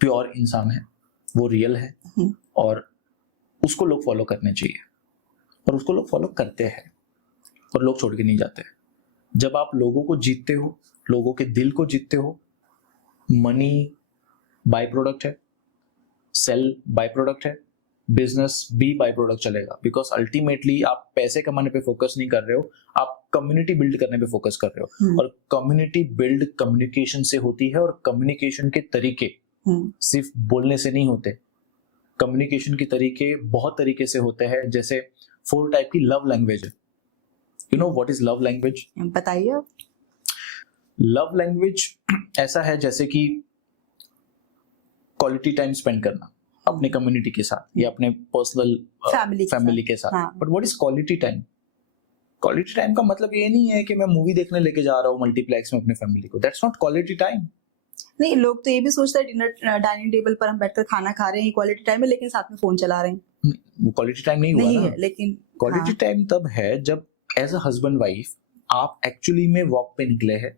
प्योर इंसान है, वो रियल है और उसको लोग फॉलो करने चाहिए और उसको लोग फॉलो करते हैं और लोग छोड़ के नहीं जाते. जब आप लोगों को जीतते हो, लोगों के दिल को जीतते हो, मनी बाय प्रोडक्ट है, सेल बाय प्रोडक्ट है, बिजनेस भी बाय प्रोडक्ट चलेगा. बिकॉज अल्टीमेटली आप पैसे कमाने पे फोकस नहीं कर रहे हो, आप कम्युनिटी बिल्ड करने पे फोकस कर रहे हो. और कम्युनिटी बिल्ड कम्युनिकेशन से होती है और कम्युनिकेशन के तरीके सिर्फ बोलने से नहीं होते. कम्युनिकेशन के तरीके बहुत तरीके से होते हैं. जैसे 4 टाइप की लव लैंग्वेज है. You know what is love language? बताइए. लव लैंग्वेज ऐसा है जैसे कि क्वालिटी टाइम स्पेंड करना अपने कम्युनिटी के साथ या अपने पर्सनल फैमिली के साथ. But what is quality time? Quality time का मतलब ये नहीं है कि मैं मूवी देखने लेके जा रहा हूँ मल्टीप्लेक्स में अपने फैमिली को. That's not quality time. नहीं, लोग तो ये भी सोचते हैं डिनर डाइनिंग टेबल पर हम बैठकर खाना खा रहे हैं क्वालिटी टाइम है, लेकिन साथ में फोन चला रहे हैं. वो क्वालिटी टाइम नहीं हुआ ना. है, लेकिन क्वालिटी टाइम तब है जब एज अ हस्बैंड वाइफ आप एक्चुअली में वॉक पे निकले हैं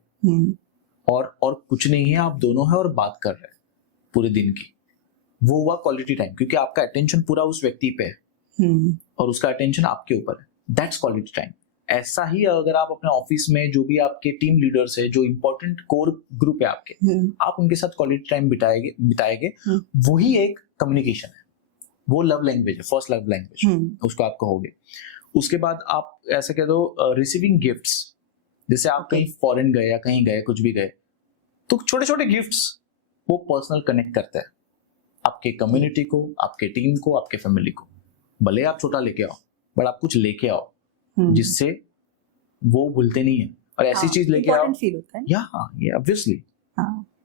और कुछ नहीं है, आप दोनों हैं और बात कर रहे हैं पूरे दिन की. वो हुआ क्वालिटी टाइम क्योंकि आपका अटेंशन पूरा उस व्यक्ति पे है और उसका अटेंशन आपके ऊपर है. That's quality time. ऐसा ही अगर आप अपने ऑफिस में जो भी आपके टीम लीडर्स है, जो इंपॉर्टेंट कोर ग्रुप है आपके, आप उनके साथ क्वालिटी टाइम बिताएंगे वही एक कम्युनिकेशन है. वो लव लैंग्वेज है, फर्स्ट लव लैंग्वेज उसको आप कहोगे. उसके बाद आप ऐसे कह दो रिसीविंग गिफ्ट्स. जैसे आप कहीं फॉरेन गए या कहीं गए, कुछ भी गए, तो छोटे छोटे गिफ्ट्स वो पर्सनल कनेक्ट करता है आपके कम्युनिटी को, आपके टीम को, आपके फैमिली को. भले आप छोटा लेके आओ बट आप कुछ लेके आओ जिससे वो भूलते नहीं है. और ऐसी चीज लेके आओ फील होता है. ये ऑब्वियसली.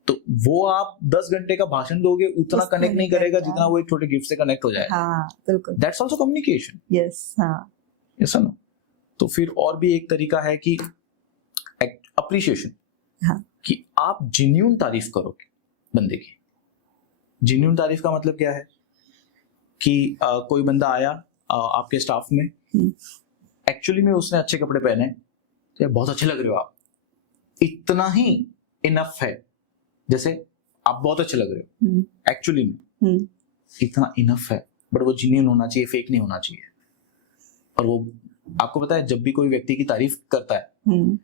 तो वो आप 10 घंटे का भाषण दोगे उतना कनेक्ट नहीं करेगा जितना वो एक छोटे गिफ्ट से कनेक्ट हो जाएगा. बिल्कुल. That's also communication. Yes. Yes no. तो फिर और भी एक तरीका है कि अप्रिशिएशन. कि आप जेन्युइन तारीफ करोगे बंदे की. जेन्युइन तारीफ का मतलब क्या है कि कोई बंदा आया आपके स्टाफ में, एक्चुअली में उसने अच्छे कपड़े पहने तो बहुत अच्छे लग रहे हो आप, इतना ही इनफ है. जैसे आप बहुत अच्छे लग रहे हो एक्चुअली में, इतना इनफ है. बट वो जेन्युइन होना चाहिए, फेक नहीं होना चाहिए. और वो आपको पता है जब भी कोई व्यक्ति की तारीफ करता है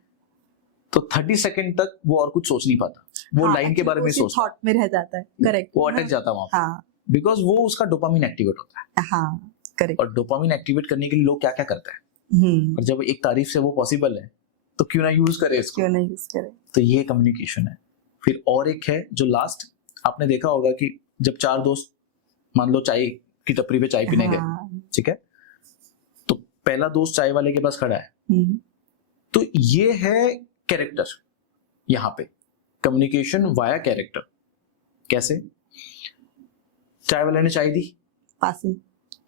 तो 30 सेकंड तक वो और कुछ सोच नहीं पाता. वो लाइन के बारे में सोचता, थॉट में रह जाता है. करेक्ट. वो अटक जाता है वहां बिकॉज वो उसका डोपामिन एक्टिवेट होता है. करेक्ट. और डोपामिन एक्टिवेट करने के लिए लोग क्या क्या करते हैं. और जब एक तारीफ से वो पॉसिबल है तो क्यों ना यूज करे इसको. क्यों ना यूज करे. तो ये कम्युनिकेशन है. फिर और एक है जो लास्ट, आपने देखा होगा कि जब 4 दोस्त मान लो चाय की टपरी पे चाय पीने गए, ठीक है, तो पहला दोस्त चाय वाले के पास खड़ा है, तो ये है कैरेक्टर. यहाँ पे कम्युनिकेशन वाया कैरेक्टर. कैसे? चाय वाले ने चाय दी, पासिंग.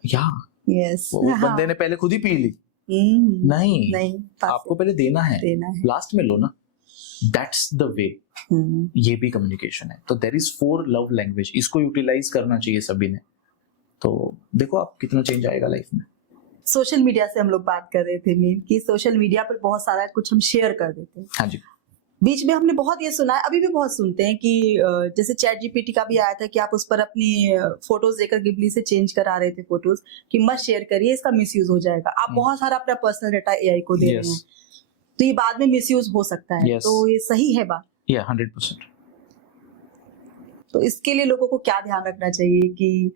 यस. वो बंदे ने पहले खुद ही पी ली. नहीं, आपको पहले देना है, लास्ट में लो ना. That's the way. ये भी कम्युनिकेशन है. तो देयर इज 4 लव लैंग्वेज. इसको यूटिलाइज करना चाहिए सभी ने. तो देखो आप कितना चेंज आएगा लाइफ में. सोशल मीडिया से हम लोग बात कर रहे थे मीन कि सोशल मीडिया पर बहुत सारा कुछ हम शेयर कर देते हैं. हाँ जी. बीच में हमने बहुत ये सुना है, अभी भी बहुत सुनते हैं कि जैसे चैट जीपीटी का भी आया था कि आप उस पर अपनी फोटोज देकर गिबली से चेंज करा रहे थे फोटोज कि मत शेयर करिए, इसका मिसयूज हो जाएगा. आप बहुत सारा अपना पर्सनल डाटा एआई को दे रहे हैं, तो ये बाद में मिसयूज हो सकता है. तो ये सही है बात? 100%. तो इसके लिए लोगों को क्या ध्यान रखना चाहिए कि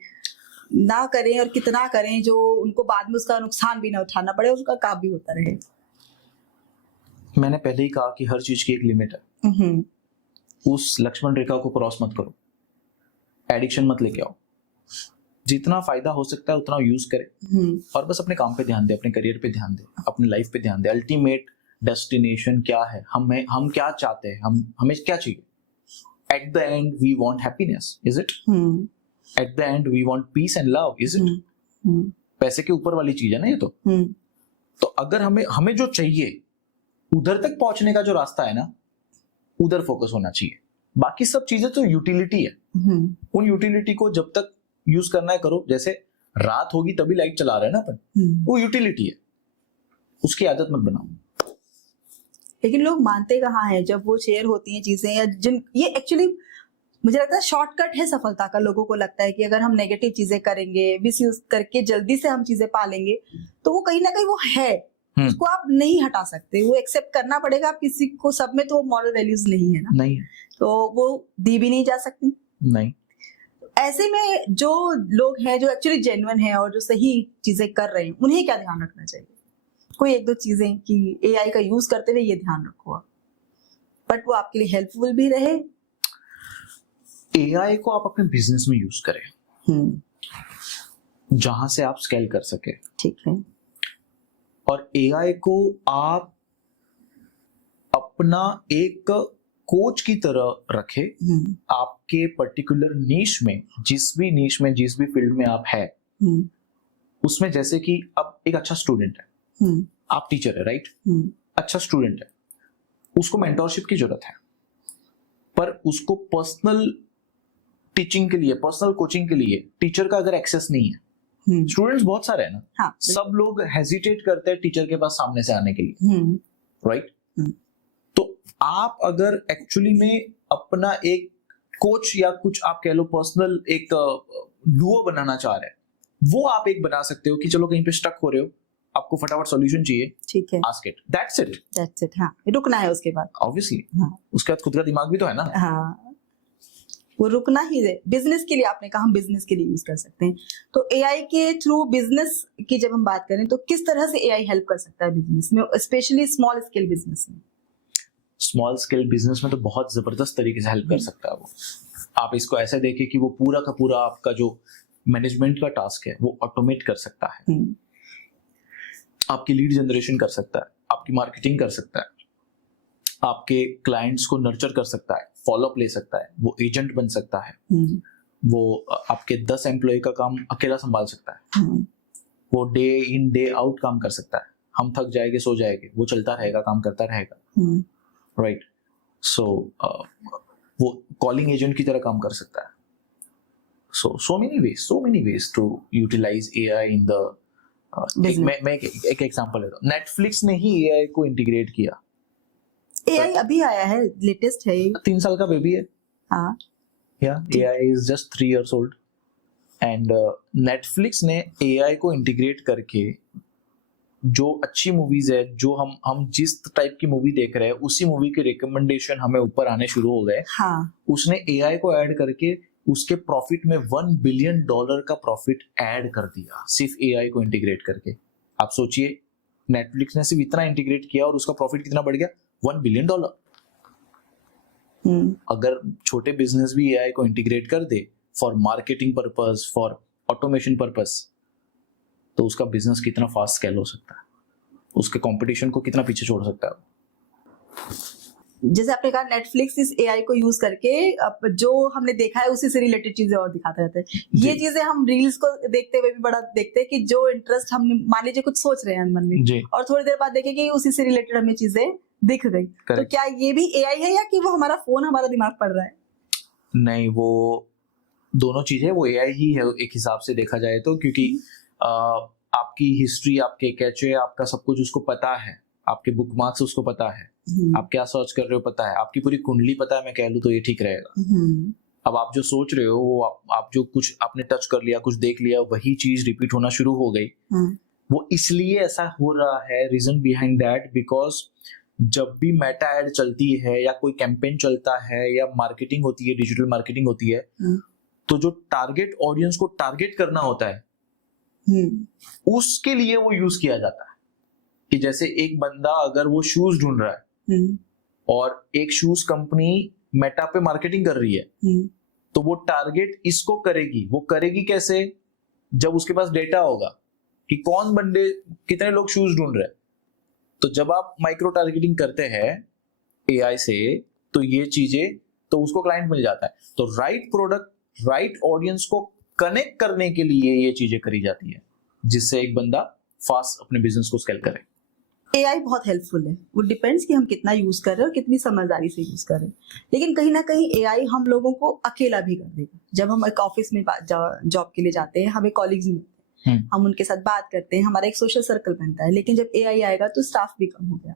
ना करें और कितना करें जो उनको बाद में उसका नुकसान भी ना उठाना पड़े, उसका काम भी होता रहे. मैंने पहले ही कहा कि हर चीज की एक लिमिट है. उस लक्ष्मण रेखा को क्रॉस मत करो. एडिक्शन मत लेके आओ. जितना फायदा हो सकता है उतना यूज करें और बस अपने काम पे ध्यान दे, अपने करियर पे ध्यान दे, अपने लाइफ पे ध्यान दे. अल्टीमेट डेस्टिनेशन क्या है, हम क्या चाहते हैं, हमें क्या चाहिए. At the end we want happiness, is it? At the end we want peace and love, is it? पैसे के ऊपर वाली चीज है ना ये. तो अगर हमें जो चाहिए उधर तक पहुंचने का जो रास्ता है ना, उधर फोकस होना चाहिए। बाकी सब चीजें तो यूटिलिटी है, उन यूटिलिटी को जब तक यूज करना है करो। जैसे रात होगी तभी लाइट चला रहे हैं ना अपन, वो यूटिलिटी है, उसकी आदत मत बनाओ। लेकिन लोग मानते कहाँ हैं जब वो शेयर होती हैं चीजें, या जिन ये एक्चुअली मुझे लगता है शॉर्टकट है सफलता का। लोगों को लगता है कि अगर हम नेगेटिव चीजें करेंगे, मिसयूज करके जल्दी से हम चीजें पालेंगे, तो वो कहीं ना कहीं वो है, उसको आप नहीं हटा सकते, वो एक्सेप्ट करना पड़ेगा। आप किसी को, सब में तो मॉरल वैल्यूज नहीं है ना, नहीं है, तो वो दी भी नहीं जा सकती। नहीं। ऐसे में जो लोग हैं जो एक्चुअली जेन्युइन है और जो सही चीजें कर रहे हैं, उन्हें क्या ध्यान रखना चाहिए? कोई एक दो चीजें कि एआई का यूज करते हुए ये ध्यान रखो आप, बट वो आपके लिए हेल्पफुल भी रहे। एआई को आप अपने बिजनेस में यूज करें, जहां से आप स्केल कर सके, ठीक है। और एआई को आप अपना एक कोच की तरह रखे। आपके पर्टिकुलर नीश में, जिस भी नीश में, जिस भी फील्ड में आप है, उसमें जैसे कि अब एक अच्छा स्टूडेंट है, आप टीचर है, राइट? अच्छा स्टूडेंट है, उसको मेंटोरशिप की जरूरत है, पर उसको पर्सनल टीचिंग के लिए, पर्सनल कोचिंग के लिए टीचर का अगर एक्सेस नहीं है, स्टूडेंट्स बहुत सारे हैं ना, हाँ, सब लोग हेजिटेट करते हैं टीचर के पास सामने से आने के लिए, राइट? तो आप अगर एक्चुअली में अपना एक कोच या कुछ आप कह लो पर्सनल एक डुओ बनाना चाह रहे हैं, वो आप एक बना सकते हो कि चलो कहीं पे स्टक हो रहे हो, आपको फटाफट सॉल्यूशन चाहिए, ठीक है, आस्क इट, दैट्स इट। हाँ, रुकना है उसके बाद, ऑब्वियसली। हाँ, उसके बाद खुद का दिमाग भी तो है ना। हाँ, वो रुकना ही है। बिजनेस के लिए आपने कहा हम बिजनेस के लिए यूज कर सकते हैं, तो एआई के थ्रू बिजनेस की जब हम बात करें तो किस तरह से एआई हेल्प कर सकता है बिजनेस में, स्पेशली स्मॉल स्केल बिजनेस में? स्मॉल स्केल बिजनेस में तो बहुत जबरदस्त तरीके से हेल्प कर सकता है वो। आप इसको ऐसे देखिए कि वो पूरा का पूरा आपका जो मैनेजमेंट का टास्क है वो ऑटोमेट कर सकता है, आपकी लीड जनरेशन कर सकता है, आपकी मार्केटिंग कर सकता है, आपके क्लाइंट्स को नर्चर कर सकता है, फॉलोअप ले सकता है, वो एजेंट बन सकता है, वो आपके 10 एम्प्लॉय का काम अकेला संभाल सकता है, वो डे इन डे आउट काम कर सकता है। हम थक जाएंगे, सो जाएंगे, वो चलता रहेगा, काम करता रहेगा, राइट? सो वो कॉलिंग एजेंट की तरह काम कर सकता है। so many ways to utilize AI in the मैं एक एग्जांपल लेता हूँ। नेटफ्लिक्स ने ही AI को इंटीग्रेट किया। एआई अभी आया है, लेटेस्ट है, 3 साल का बेबी है। हाँ, AI is just 3 years old and Netflix ने AI को इंटीग्रेट करके जो अच्छी मूवीज है, जो हम जिस टाइप की मूवी देख रहे हैं, उसी मूवी के रिकमेंडेशन हमें ऊपर आने शुरू हो गए। हाँ, उसने AI को ऐड करके उसके प्रॉफिट में $1 बिलियन का प्रॉफिट ऐड कर दिया, सिर्फ AI को इंटीग्रेट करके। आप सोचिए, नेटफ्लिक्स ने सिर्फ इतना इंटीग्रेट किया और उसका प्रॉफिट कितना बढ़ गया, $1 बिलियन। अगर छोटे बिजनेस भी AI को इंटीग्रेट कर दे for marketing purpose, for automation purpose, तो उसका बिजनेस कितना फास्ट स्केल हो सकता है, उसके कंपटीशन को कितना पीछे छोड़ सकता है। जैसे आपने कहा नेटफ्लिक्स इस एआई को यूज करके अब जो हमने देखा है उसी से रिलेटेड चीजें और दिखाते रहते हैं। ये चीजें हम रील्स को देखते हुए भी बड़ा देखते हैं कि जो इंटरेस्ट हमने, मान लीजिए कुछ सोच रहे हैं मन में, और थोड़ी देर बाद देखें कि उसी से रिलेटेड हमें चीजें दिख गई, तो क्या ये भी एआई है या कि वो हमारा फोन हमारा दिमाग पढ़ रहा है? नहीं, वो दोनों चीजें, वो एआई ही है एक हिसाब से देखा जाए तो, क्योंकि आपकी हिस्ट्री, आपके कैचे, आपका सब कुछ उसको पता है, आपके बुकमार्क्स उसको पता है, आप क्या सर्च कर रहे हो पता है, आपकी पूरी कुंडली पता है, मैं कह लूं तो ये ठीक रहेगा। अब आप जो सोच रहे हो, वो आप जो कुछ आपने टच कर लिया, कुछ देख लिया, वही चीज रिपीट होना शुरू हो गई। वो इसलिए ऐसा हो रहा है, रीजन बिहाइंड दैट, बिकॉज जब भी मेटा एड चलती है या कोई कैंपेन चलता है या मार्केटिंग होती है, डिजिटल मार्केटिंग होती है, तो जो टारगेट ऑडियंस को टारगेट करना होता है, उसके लिए वो यूज किया जाता है। कि जैसे एक बंदा अगर वो शूज ढूंढ रहा है और एक शूज कंपनी मेटा पे मार्केटिंग कर रही है, तो वो टारगेट इसको करेगी। वो करेगी कैसे? जब उसके पास डेटा होगा कि कौन बंदे, कितने लोग शूज ढूंढ रहे हैं। तो जब आप माइक्रो टारगेटिंग करते हैं एआई से, तो ये चीजें, तो उसको क्लाइंट मिल जाता है। तो राइट प्रोडक्ट, राइट ऑडियंस को कनेक्ट करने के लिए ये चीजें करी जाती है, जिससे एक बंदा फास्ट अपने बिजनेस को स्केल करे। एआई बहुत हेल्पफुल है, वो डिपेंड्स कि हम कितना यूज कर रहे हैं और कितनी समझदारी से यूज कर रहे हैं। लेकिन कहीं ना कहीं एआई हम लोगों को अकेला भी कर देगा। जब हम एक ऑफिस में जॉब के लिए जाते हैं, हमें कॉलीग्स मिलते हैं, हम उनके साथ बात करते हैं, हमारा एक सोशल सर्कल बनता है। लेकिन जब एआई आएगा तो स्टाफ भी कम हो गया,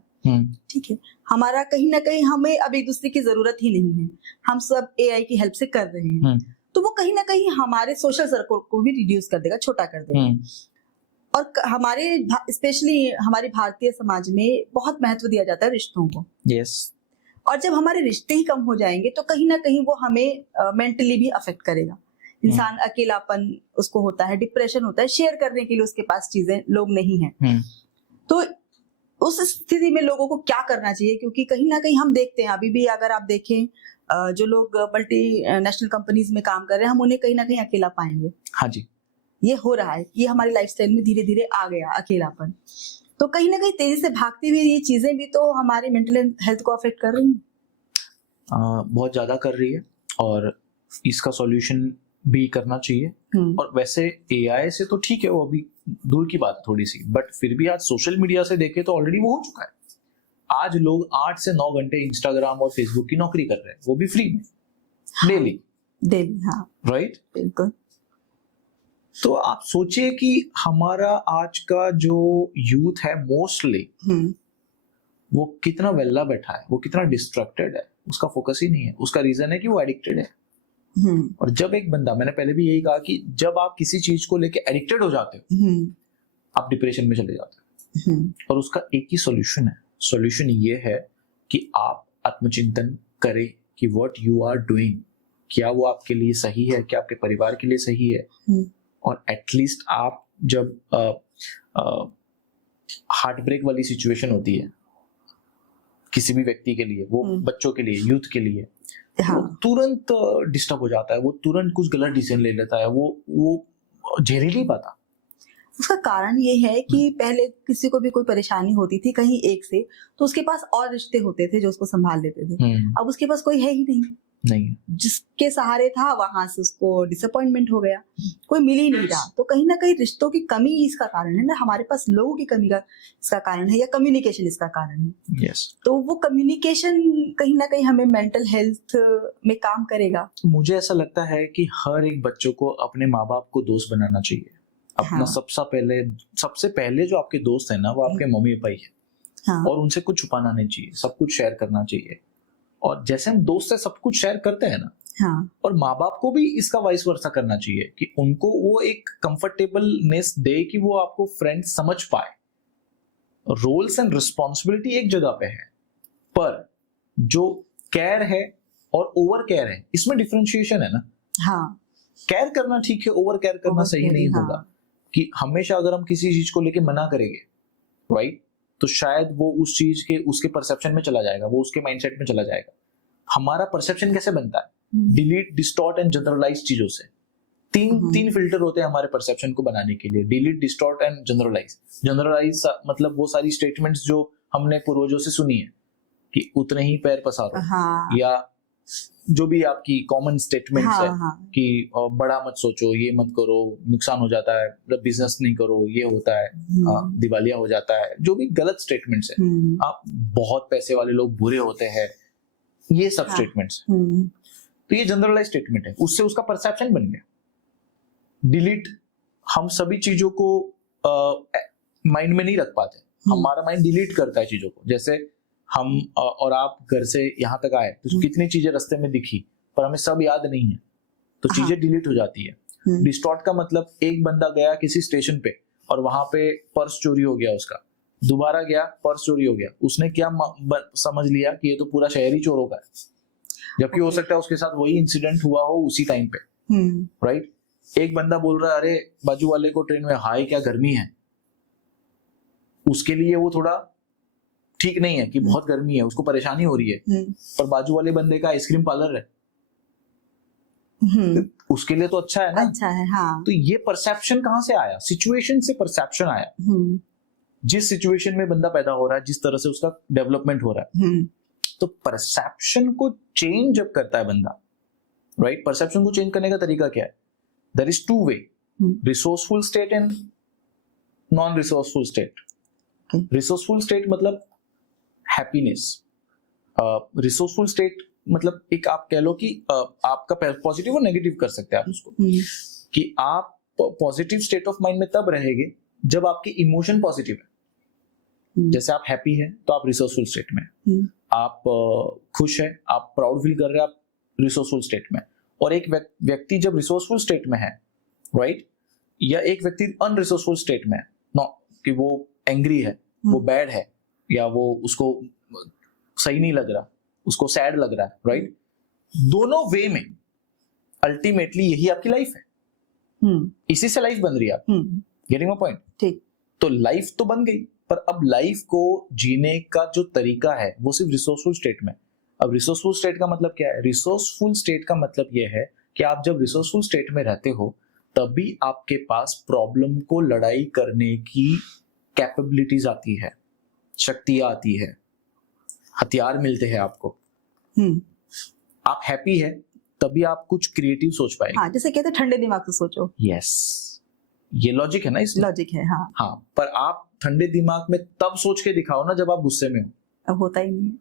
ठीक है। हमारा कहीं ना कहीं हमें अब एक दूसरे की जरूरत ही नहीं है, हम सब एआई की हेल्प से कर रहे हैं। तो वो कहीं ना कहीं हमारे सोशल सर्कल को भी रिड्यूस कर देगा, छोटा कर देगा। और हमारे स्पेशली हमारे भारतीय समाज में बहुत महत्व दिया जाता है रिश्तों को। यस। और जब हमारे रिश्ते ही कम हो जाएंगे तो कहीं ना कहीं वो हमें मेंटली भी अफेक्ट करेगा। इंसान अकेलापन उसको होता है, डिप्रेशन होता है, शेयर करने के लिए उसके पास चीजें लोग नहीं है। तो उस स्थिति में लोगों को क्या करना चाहिए? क्योंकि कहीं ना कहीं हम देखते हैं अभी भी, अगर आप देखें जो लोग मल्टी नेशनल कंपनीज में काम कर रहे हैं, हम उन्हें कहीं ना कहीं अकेला पाएंगे। हाँ जी, ये हो रहा है, ये हमारी लाइफस्टाइल में धीरे धीरे आ गया अकेलापन। तो कहीं ना कहीं तेजी से भागती हुई ये चीजें भी तो हमारे मेंटल हेल्थ को अफेक्ट कर रही हैं। बहुत ज्यादा कर रही है, और इसका सॉल्यूशन भी करना चाहिए। और वैसे एआई से तो ठीक है, वो अभी दूर की बात थोड़ी सी, बट फिर भी आज सोशल मीडिया से देखे तो ऑलरेडी वो हो चुका है। आज लोग 8 से 9 घंटे इंस्टाग्राम और फेसबुक की नौकरी कर रहे हैं, वो भी फ्री में, डेली। हाँ, राइट, बिल्कुल। तो आप सोचिए कि हमारा आज का जो यूथ है मोस्टली, वो कितना वेल्ला बैठा है, वो कितना डिस्ट्रैक्टेड है, उसका फोकस ही नहीं है। उसका रीजन है कि वो एडिक्टेड है। और जब एक बंदा, मैंने पहले भी यही कहा कि जब आप किसी चीज को लेके एडिक्टेड हो जाते हो, आप डिप्रेशन में चले जाते हो। और उसका एक ही सॉल्यूशन है, सॉल्यूशन ये है कि आप आत्मचिंतन करें कि व्हाट यू आर डूइंग, क्या वो आपके लिए सही है, क्या आपके परिवार के लिए सही है। और एटलीस्ट आप जब हार्ट ब्रेक वाली सिचुएशन होती है किसी भी व्यक्ति के लिए, वो बच्चों के लिए, यूथ के लिए, हाँ, वो तुरंत डिस्टर्ब हो जाता है, वो तुरंत कुछ गलत डिसीजन ले लेता है, वो झेल ही नहीं पाता। उसका कारण ये है कि पहले किसी को भी कोई परेशानी होती थी कहीं एक से, तो उसके पास और रिश्ते होते थे जो उसको संभाल लेते थे। अब उसके पास कोई है ही नहीं है। जिसके सहारे था वहां से उसको डिसअपॉइंटमेंट हो गया, कोई मिल ही नहीं रहा। तो कहीं ना कहीं रिश्तों की कमी इसका कारण है ना, हमारे पास लोगों की कमी का इसका कारण है, या कम्युनिकेशन इसका कारण है। yes. तो वो कम्युनिकेशन कहीं ना कहीं हमें मेंटल हेल्थ में काम करेगा। मुझे ऐसा लगता है कि हर एक बच्चों को अपने माँ बाप को दोस्त बनाना चाहिए। अपना सबसे पहले जो आपके दोस्त है ना, वो आपके मम्मी पापा ही है। हाँ। और उनसे कुछ छुपाना नहीं चाहिए, सब कुछ शेयर करना चाहिए। और जैसे हम दोस्त से सब कुछ शेयर करते हैं ना, हाँ, और माँ बाप को भी इसका वाइस वर्सा करना चाहिए कि उनको वो एक कंफर्टेबलनेस दे कि वो आपको फ्रेंड समझ पाए। रोल्स एंड रिस्पॉन्सिबिलिटी एक जगह पे है, पर जो केयर है और ओवर केयर है, इसमें डिफरेंशिएशन है ना। हाँ, केयर करना ठीक है, ओवर केयर करना सही नहीं होगा। कि हमेशा अगर हम किसी चीज को लेके मना करेंगे, राइट, तो शायद वो उस चीज के उसके परसेप्शन में चला जाएगा, वो उसके माइंडसेट में चला जाएगा। हमारा परसेप्शन कैसे बनता है? डिलीट, डिस्टॉर्ट एंड जनरलाइज चीजों से। तीन फिल्टर होते हैं हमारे परसेप्शन को बनाने के लिए, delete, distort and generalise. Generalise मतलब वो सारी स्टेटमेंट्स जो हमने पूर्वजों से सुनी है कि उतने ही पैर पसारो, हाँ, या जो भी आपकी कॉमन स्टेटमेंट्स हाँ, है हाँ, कि बड़ा मत सोचो, ये मत करो, नुकसान हो जाता है, बिजनेस नहीं करो, ये होता है, दिवालिया हो जाता है, जो भी गलत स्टेटमेंट्स है। आप बहुत पैसे वाले लोग बुरे होते हैं, ये सब स्टेटमेंट्स। तो ये जनरलाइज स्टेटमेंट है, उससे उसका परसेप्शन बन गया। डिलीट, हम सभी चीजों को माइंड में नहीं रख पाते, हमारा माइंड डिलीट करता है चीजों को। जैसे हम और आप घर से यहाँ तक आए तो कितनी चीजें रास्ते में दिखी, पर हमें सब याद नहीं है, तो चीजें डिलीट हो जाती है। डिस्टॉर्ट का मतलब एक बंदा गया किसी स्टेशन पे और वहां पे पर्स चोरी हो गया उसका, दोबारा गया पर्स चोरी हो गया, उसने क्या समझ लिया कि ये तो पूरा शहर ही चोरों का है, जबकि हो सकता है उसके साथ वही इंसिडेंट हुआ हो उसी टाइम पे, राइट। एक बंदा बोल रहा है अरे बाजू वाले को ट्रेन में हाय क्या गर्मी है, उसके लिए वो थोड़ा ठीक नहीं है कि बहुत गर्मी है, उसको परेशानी हो रही है, पर बाजू वाले बंदे का आइसक्रीम पार्लर है, उसके लिए तो अच्छा है ना। अच्छा है, हाँ। तो ये परसेप्शन कहाँ से आया? सिचुएशन से परसेप्शन आया। जिस सिचुएशन में बंदा पैदा हो रहा है, जिस तरह से उसका डेवलपमेंट हो रहा है, तो परसेप्शन को चेंज जब करता है बंदा, राइट, परसेप्शन को चेंज करने का तरीका क्या है? There is two way, resourceful state and non resourceful state. Okay. Resourceful state मतलब हैप्पीनेस, रिसोर्सफुल स्टेट मतलब एक आप कह लो कि आपका पॉजिटिव और नेगेटिव कर सकते हैं आप उसको, कि आप पॉजिटिव स्टेट ऑफ माइंड में तब रहेंगे जब आपके इमोशन पॉजिटिव है। जैसे आप हैप्पी हैं तो आप रिसोर्सफुल स्टेट में, आप खुश हैं, आप प्राउड फील कर रहे हैं, आप रिसोर्सफुल स्टेट में। और एक व्यक्ति जब रिसोर्सफुल स्टेट में है, राइट, या एक व्यक्ति अनरिसोर्सफुल स्टेट में है, नो कि वो एंग्री है, वो बैड है, या वो उसको सही नहीं लग रहा, उसको सैड लग रहा है, राइट, दोनों वे में अल्टीमेटली यही आपकी लाइफ है। इसी से लाइफ बन रही है। आप गेटिंग माय पॉइंट? ठीक। तो लाइफ तो बन गई, पर अब लाइफ को जीने का जो तरीका है वो सिर्फ रिसोर्सफुल स्टेट में। अब रिसोर्सफुल स्टेट का मतलब क्या है? रिसोर्सफुल स्टेट का मतलब ये है कि आप जब रिसोर्सफुल स्टेट में रहते हो तभी आपके पास प्रॉब्लम को लड़ाई करने की कैपेबिलिटीज आती है, शक्तियां आती है, हथियार मिलते हैं आपको। आप हैप्पी है तभी आप कुछ क्रिएटिव सोच पाएंगे। हाँ, जैसे कहते हैं ठंडे दिमाग से सोचो। यस, ये लॉजिक है ना, इसमें लॉजिक है। हाँ हाँ, पर आप ठंडे दिमाग में तब सोच के दिखाओ ना जब आप गुस्से में हो। अब होता ही नहीं।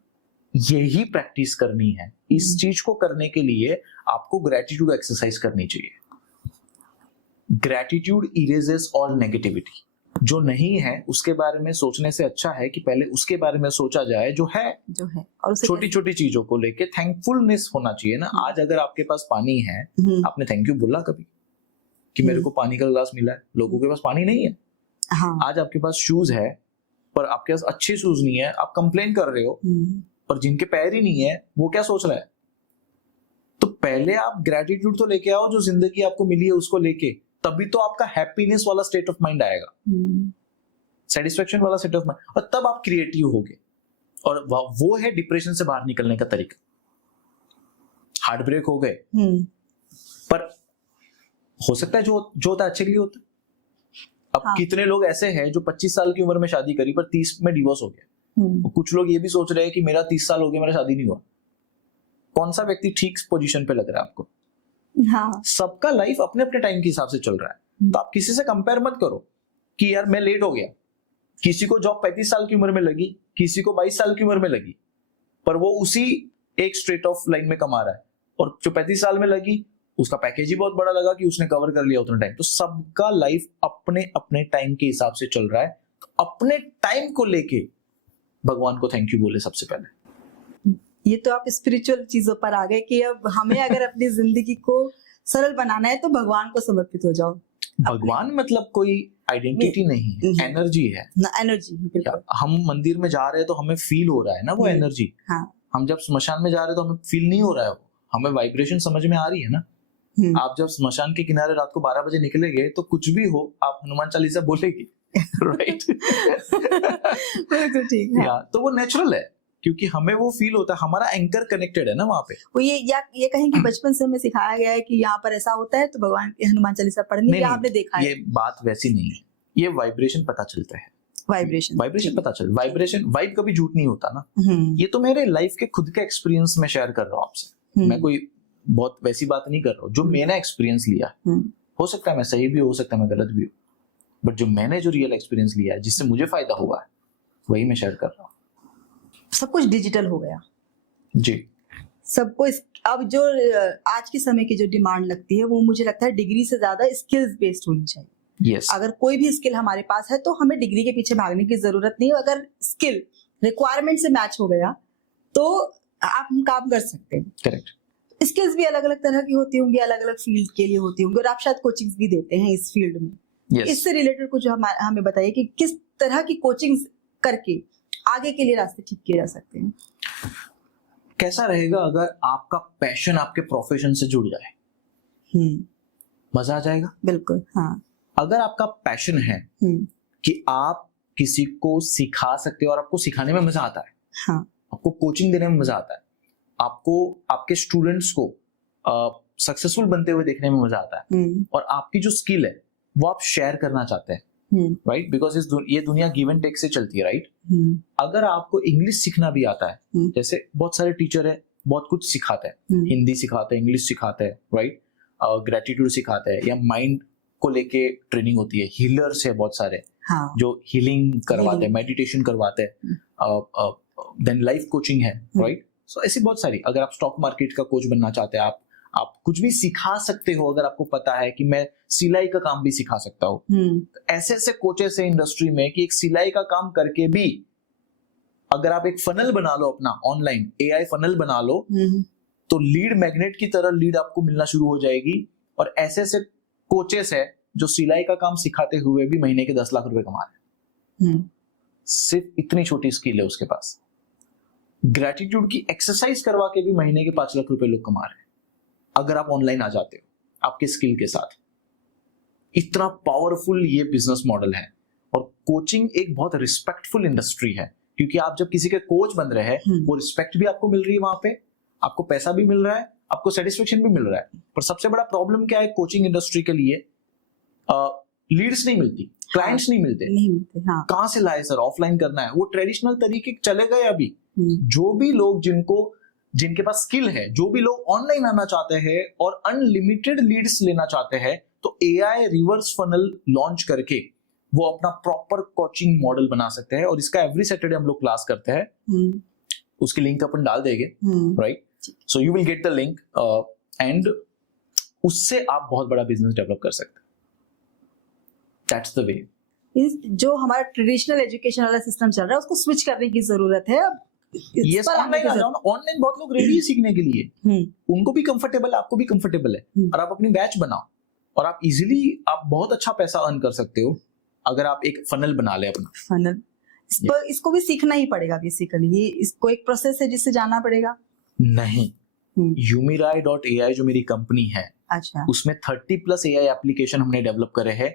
यही प्रैक्टिस करनी है। इस चीज को करने के लिए आपको ग्रेटिट्यूड एक्सरसाइज करनी चाहिए। Gratitude erases all negativity. जो नहीं है उसके बारे में सोचने से अच्छा है कि पहले उसके बारे में सोचा जाए जो है। और छोटी छोटी चीजों को लेके थैंकफुलनेस होना चाहिए ना। आज अगर आपके पास पानी है, आपने थैंक यू बोला कभी कि मेरे को पानी का गिलास मिला है? लोगों के पास पानी नहीं है। हाँ। आज आपके पास शूज है पर आपके पास अच्छे शूज नहीं है, आप कंप्लेन कर रहे हो, पर जिनके पैर ही नहीं है वो क्या सोच रहा है? तो पहले आप ग्रेटिट्यूड तो लेके आओ, जो जिंदगी आपको मिली है उसको लेके, तभी तो आपका हैप्पीनेस वाला स्टेट ऑफ माइंड आएगा, सेटिस्फेक्शन वाला स्टेट ऑफ माइंड, और तब आप क्रिएटिव होगे। और वो है डिप्रेशन से बाहर निकलने का तरीका। हार्ट ब्रेक हो गए, पर हो सकता है जो होता है अच्छे के लिए होता है। अब हाँ। कितने लोग ऐसे हैं जो 25 साल की उम्र में शादी करी पर 30 में डिवोर्स हो गया। कुछ लोग ये भी सोच रहे हैं कि मेरा 30 साल हो गया, मेरा शादी नहीं हुआ। कौन सा व्यक्ति ठीक पोजीशन पे लग रहा है आपको? हाँ। सबका लाइफ अपने अपने टाइम के हिसाब से चल रहा है। तो आप किसी से कंपेयर मत करो कि यार मैं लेट हो गया। किसी को जॉब 35 साल की उम्र में लगी, किसी को 22 साल की उम्र में लगी, पर वो उसी एक स्ट्रेट ऑफ लाइन में कमा रहा है। और जो 35 साल में लगी उसका पैकेज ही बहुत बड़ा लगा कि उसने कवर कर लिया उतना टाइम। तो सबका लाइफ अपने अपने टाइम के हिसाब से चल रहा है। तो अपने टाइम को लेके भगवान को थैंक यू बोले सबसे पहले। ये तो आप स्पिरिचुअल चीजों पर आ गए कि अब हमें अगर अपनी जिंदगी को सरल बनाना है तो भगवान को समर्पित हो जाओ। भगवान मतलब कोई आइडेंटिटी नहीं है, एनर्जी है ना। एनर्जी, बिल्कुल। हम मंदिर में जा रहे हैं तो हमें फील हो रहा है ना वो एनर्जी। हाँ। हम जब स्मशान में जा रहे हैं तो हमें फील नहीं हो रहा है वो, हमें वाइब्रेशन समझ में आ रही है ना। आप जब स्मशान के किनारे रात को 12 बजे निकलेंगे तो कुछ भी हो आप हनुमान चालीसा बोलेगी, राइट? बिल्कुल ठीक है। तो वो नेचुरल है क्योंकि हमें वो फील होता है, हमारा एंकर कनेक्टेड है ना वहाँ पे। वो ये कहें कि बचपन से हमें सिखाया गया है कि यहाँ पर ऐसा होता है तो भगवान की हनुमान चालीसा पढ़नी है, आपने देखा है। ये बात वैसी नहीं है, ये वाइब्रेशन पता चलता है। वाइब्रेशन पता चल, वाइब कभी झूठ नहीं होता ना। ये तो मेरे लाइफ के खुद के एक्सपीरियंस में शेयर कर रहा हूँ आपसे। मैं कोई बहुत वैसी बात नहीं कर रहा हूँ। जो मैंने एक्सपीरियंस लिया, हो सकता है मैं सही भी हो सकता है मैं गलत भी हूँ, बट जो मैंने जो रियल एक्सपीरियंस लिया है जिससे मुझे फायदा हुआ है वही मैं शेयर कर रहा हूँ। सब कुछ डिजिटल हो गया जी। सबको अब जो आज के समय की जो डिमांड लगती है वो मुझे लगता है डिग्री से ज्यादा स्किल्स बेस्ड होनी चाहिए। yes. अगर कोई भी स्किल हमारे पास है तो हमें डिग्री के पीछे भागने की जरूरत नहीं है। अगर स्किल रिक्वायरमेंट से मैच हो गया तो आप काम कर सकते हैं। करेक्ट। स्किल्स भी अलग अलग तरह की होती होंगी, अलग अलग फील्ड के लिए होती होंगी, और आप शायद कोचिंग्स भी देते हैं इस फील्ड में। yes. इससे रिलेटेड कुछ हमें बताइए कि किस तरह की कोचिंग्स करके आगे के लिए रास्ते ठीक किए जा सकते हैं। कैसा रहेगा अगर आपका पैशन आपके प्रोफेशन से जुड़ जाए? मजा आ जाएगा। बिल्कुल। हाँ। अगर आपका पैशन है कि आप किसी को सिखा सकते हो और आपको सिखाने में मजा आता है, हाँ। आपको कोचिंग देने में मजा आता है, आपको आपके स्टूडेंट्स को सक्सेसफुल बनते हुए देखने में मजा आता है, और आपकी जो स्किल है वो आप शेयर करना चाहते हैं, राइट? बिकॉज ये दुनिया गिव एंड टेक से चलती है, राइट? अगर आपको इंग्लिश सीखना भी आता है, जैसे बहुत सारे टीचर है बहुत कुछ सिखाते हैं, हिंदी सिखाते हैं, इंग्लिश सिखाते हैं, राइट? ग्रेटिट्यूड सिखाते हैं, या माइंड को लेके ट्रेनिंग होती है, हीलर्स है बहुत सारे, हाँ, जो हीलिंग करवाते हैं, Healing. मेडिटेशन करवाते हैं, देन लाइफ कोचिंग है, राइट। सो ऐसी बहुत सारी, अगर आप स्टॉक मार्केट का कोच बनना चाहते हैं, आप कुछ भी सिखा सकते हो, अगर आपको पता है कि मैं सिलाई का काम भी सिखा सकता हूँ, तो ऐसे ऐसे कोचेस है इंडस्ट्री में कि एक सिलाई का काम करके भी अगर आप एक फनल बना लो, अपना ऑनलाइन AI फनल बना लो, तो लीड मैग्नेट की तरह लीड आपको मिलना शुरू हो जाएगी। और ऐसे ऐसे कोचेस है जो सिलाई का काम सिखाते हुए भी महीने के 10 लाख रुपए कमा रहे हैं, सिर्फ इतनी छोटी स्किल है उसके पास। ग्रेटिट्यूड की एक्सरसाइज करवा के भी महीने के 5 लाख रुपए लोग कमा रहे हैं, अगर आप ऑनलाइन आ जाते हो आपके स्किल के साथ। इतना पावरफुल ये बिजनेस मॉडल है। और कोचिंग एक बहुत रिस्पेक्टफुल इंडस्ट्री है, क्योंकि आप जब किसी के कोच बन रहे हैं, वो रिस्पेक्ट भी आपको मिल रही है, वहां पे आपको पैसा भी मिल रहा है, आपको सेटिस्फेक्शन भी मिल रहा है। पर सबसे बड़ा प्रॉब्लम क्या है कोचिंग इंडस्ट्री के लिए? लीड्स नहीं मिलती, क्लाइंट्स नहीं मिलते। हाँ. कहां से लाए सर, ऑफलाइन करना है, वो ट्रेडिशनल तरीके चले गए अभी। जो भी लोग जिनके पास स्किल है, जो भी लोग ऑनलाइन आना चाहते हैं और अनलिमिटेड लीड्स लेना चाहते हैं, तो AI रिवर्स फनल लॉन्च करके वो अपना प्रॉपर कोचिंग मॉडल बना सकते हैं। और इसका एवरी सैटरडे हम लोग क्लास करते हैं, उसकी लिंक अपन डाल देंगे, right. So you will get the link and उससे आप बहुत बड़ा बिजनेस डेवलप कर सकते हैं। That's the way. जो हमारा ट्रेडिशनल एजुकेशन वाला सिस्टम चल रहा है उसको स्विच करने की जरूरत है। अब यस, ऑनलाइन आ जाओ ना। ऑनलाइन बहुत लोग रेडी है सीखने के लिए, उनको भी कंफर्टेबल है, आपको भी कंफर्टेबल है, और आप अपनी बैच बनाओ और आप इजीली आप बहुत अच्छा पैसा अर्न कर सकते हो अगर आप एक फनल बना ले अपना। फनल इसको भी सीखना ही पड़ेगा बेसिकली, ये इसको एक प्रोसेस है जिससे जाना पड़ेगा। नहीं, Yumirai.ai जो मेरी कंपनी है, अच्छा, उसमें 30+ AI एप्लीकेशन हमने डेवलप करे हैं।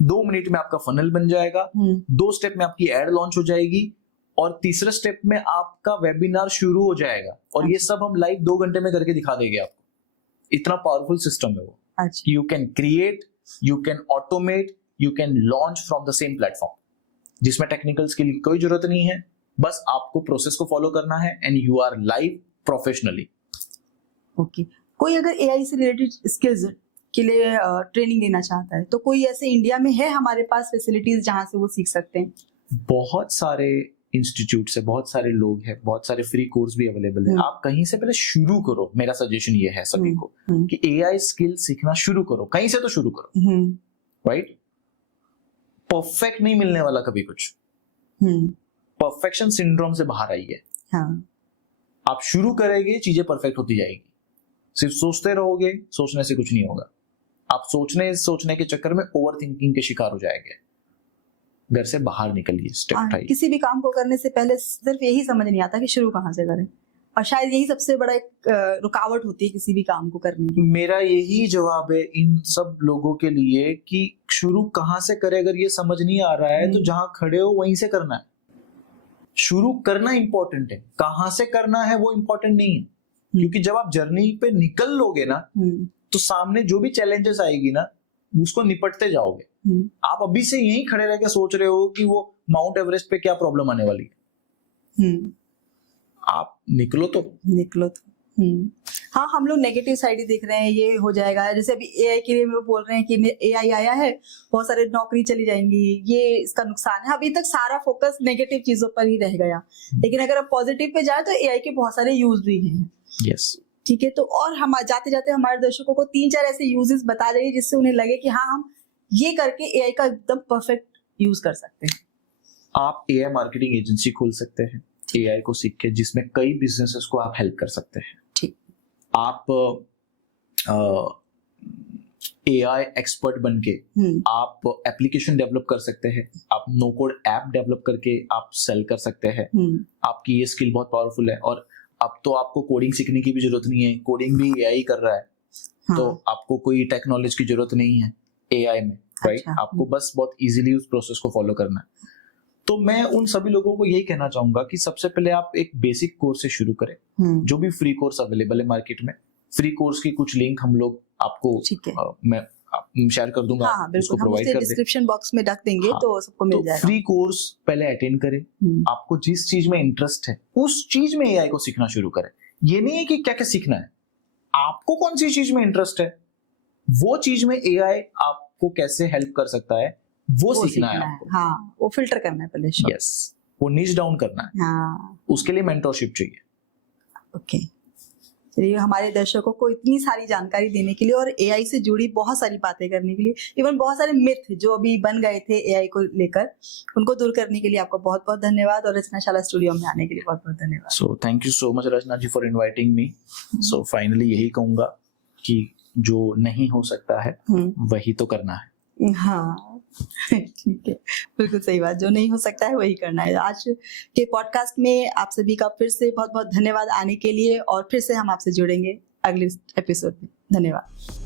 2 मिनट में आपका फनल बन जाएगा, 2 स्टेप में आपकी एड लॉन्च हो जाएगी, और तीसरे स्टेप में आपका वेबिनार शुरू हो जाएगा। और ये सब हम लाइव 2 घंटे में करके दिखा देंगे आपको। इतना पावरफुल सिस्टम है वो। अच्छा, you can create, you can automate, you can launch from the same platform, जिसमें टेक्निकल स्किल की कोई जरूरत नहीं है, बस आपको प्रोसेस को फॉलो करना है and you are live professionally. Okay. कोई अगर AI से रिलेटेड स्किल्स के लिए ट्रेनिंग लेना चाहता है, तो कोई ऐसे इंडिया में है हमारे पास फैसिलिटीज जहां से वो सीख सकते हैं? बहुत सारे इंस्टीट्यूट से, बहुत सारे लोग हैं, बहुत सारे फ्री कोर्स भी अवेलेबल है। आप कहीं से पहले शुरू करो। मेरा सजेशन ये है सभी को कि AI स्किल सीखना शुरू करो, कहीं से तो शुरू करो, राइट। परफेक्ट नहीं मिलने वाला कभी कुछ। परफेक्शन सिंड्रोम से बाहर आइए। हाँ. आप शुरू करेंगे, चीजें परफेक्ट होती जाएगी। सिर्फ सोचते रहोगे, सोचने से कुछ नहीं होगा। आप सोचने के चक्कर में ओवर थिंकिंग के शिकार हो जाएंगे। घर से बाहर निकलिए, स्टेप उठाइए। किसी भी काम को करने से पहले सिर्फ यही समझ नहीं आता कि शुरू कहाँ से करें, और शायद यही सबसे बड़ा एक रुकावट होती है किसी भी काम को करने की। मेरा यही जवाब है इन सब लोगों के लिए कि शुरू कहाँ से करें। अगर ये समझ नहीं आ रहा है तो जहां खड़े हो वहीं से करना है। शुरू करना इंपॉर्टेंट है, कहां से करना है वो इंपॉर्टेंट नहीं है। क्योंकि जब आप जर्नी पे निकल लोगे ना, तो सामने जो भी चैलेंजेस आएगी ना, उसको निपटते जाओगे। आप अभी से यहीं खड़े रह के सोच रहे हो कि वो माउंट एवरेस्ट पे क्या प्रॉब्लम आने वाली है। आप निकलो तो। हाँ, हम लोग नेगेटिव साइड ही देख रहे हैं, ये हो जाएगा। जैसे अभी AI के लिए लोग बोल रहे हैं कि AI आया है, बहुत सारे नौकरी चली जाएंगी, ये इसका नुकसान है। अभी तक सारा फोकस नेगेटिव चीजों पर ही रह गया, लेकिन अगर आप पॉजिटिव पे जाए तो AI के बहुत सारे यूज भी हैं। यस, ठीक है। तो और हम जाते जाते हमारे दर्शकों को 3-4 ऐसे यूजेस बता रहे हैं जिससे उन्हें लगे कि हाँ, हम ये करके AI का एकदम परफेक्ट यूज कर सकते हैं। आप AI मार्केटिंग एजेंसी खोल सकते हैं AI को सीख के, जिसमें कई बिजनेसेस को आप हेल्प कर सकते हैं। ठीक। आप AI एक्सपर्ट बन के आप एप्लीकेशन डेवलप कर सकते हैं। आप नो कोड ऐप डेवलप करके आप सेल कर सकते हैं। आपकी ये स्किल बहुत पावरफुल है। और अब तो आपको कोडिंग सीखने की भी जरूरत नहीं है, कोडिंग भी AI कर रहा है। हाँ। तो आपको कोई टेक्नोलॉजी की जरूरत नहीं है AI में, राइट। अच्छा। आपको बस बहुत इजीली उस प्रोसेस को फॉलो करना है। तो मैं उन सभी लोगों को यही कहना चाहूंगा कि सबसे पहले आप एक बेसिक कोर्स से शुरू करें। जो भी फ्री कोर्स अवेलेबल है मार्केट में, फ्री कोर्स की कुछ लिंक हम लोग आपको मैं शेयर कर दूंगा। हाँ, उसको प्रोवाइड कर डिस्क्रिप्शन बॉक्स में रख देंगे। हाँ, तो सबको मिल जाएगा। फ्री कोर्स पहले अटेंड करें। आपको जिस चीज में इंटरेस्ट है उस चीज में AI को सीखना शुरू करें। ये नहीं है कि क्या क्या सीखना है, आपको कौन सी चीज में इंटरेस्ट है वो चीज में AI आपको कैसे हेल्प कर सकता है वो सीखना है आपको। हाँ, वो फिल्टर करना है पहले। यस, वो नीच डाउन करना है। हाँ, उसके लिए मेंटरशिप चाहिए। ओके। चलिए, हमारे दर्शकों को इतनी सारी जानकारी देने के लिए और एआई से जुड़ी बहुत सारी बातें करने के लिए, इवन बहुत सारे मिथ जो अभी बन गए थे एआई को लेकर, उनको दूर करने के लिए आपको बहुत बहुत धन्यवाद, और रचनाशाला स्टूडियो में आने के लिए बहुत बहुत धन्यवाद। So thank you so much Rachna ji for inviting me. So finally यही कहूंगा कि जो नहीं हो सकता है वही तो करना है। हाँ, ठीक है, बिल्कुल सही बात, जो नहीं हो सकता है वही करना है। आज के पॉडकास्ट में आप सभी का फिर से बहुत बहुत धन्यवाद आने के लिए, और फिर से हम आपसे जुड़ेंगे अगले एपिसोड में। धन्यवाद।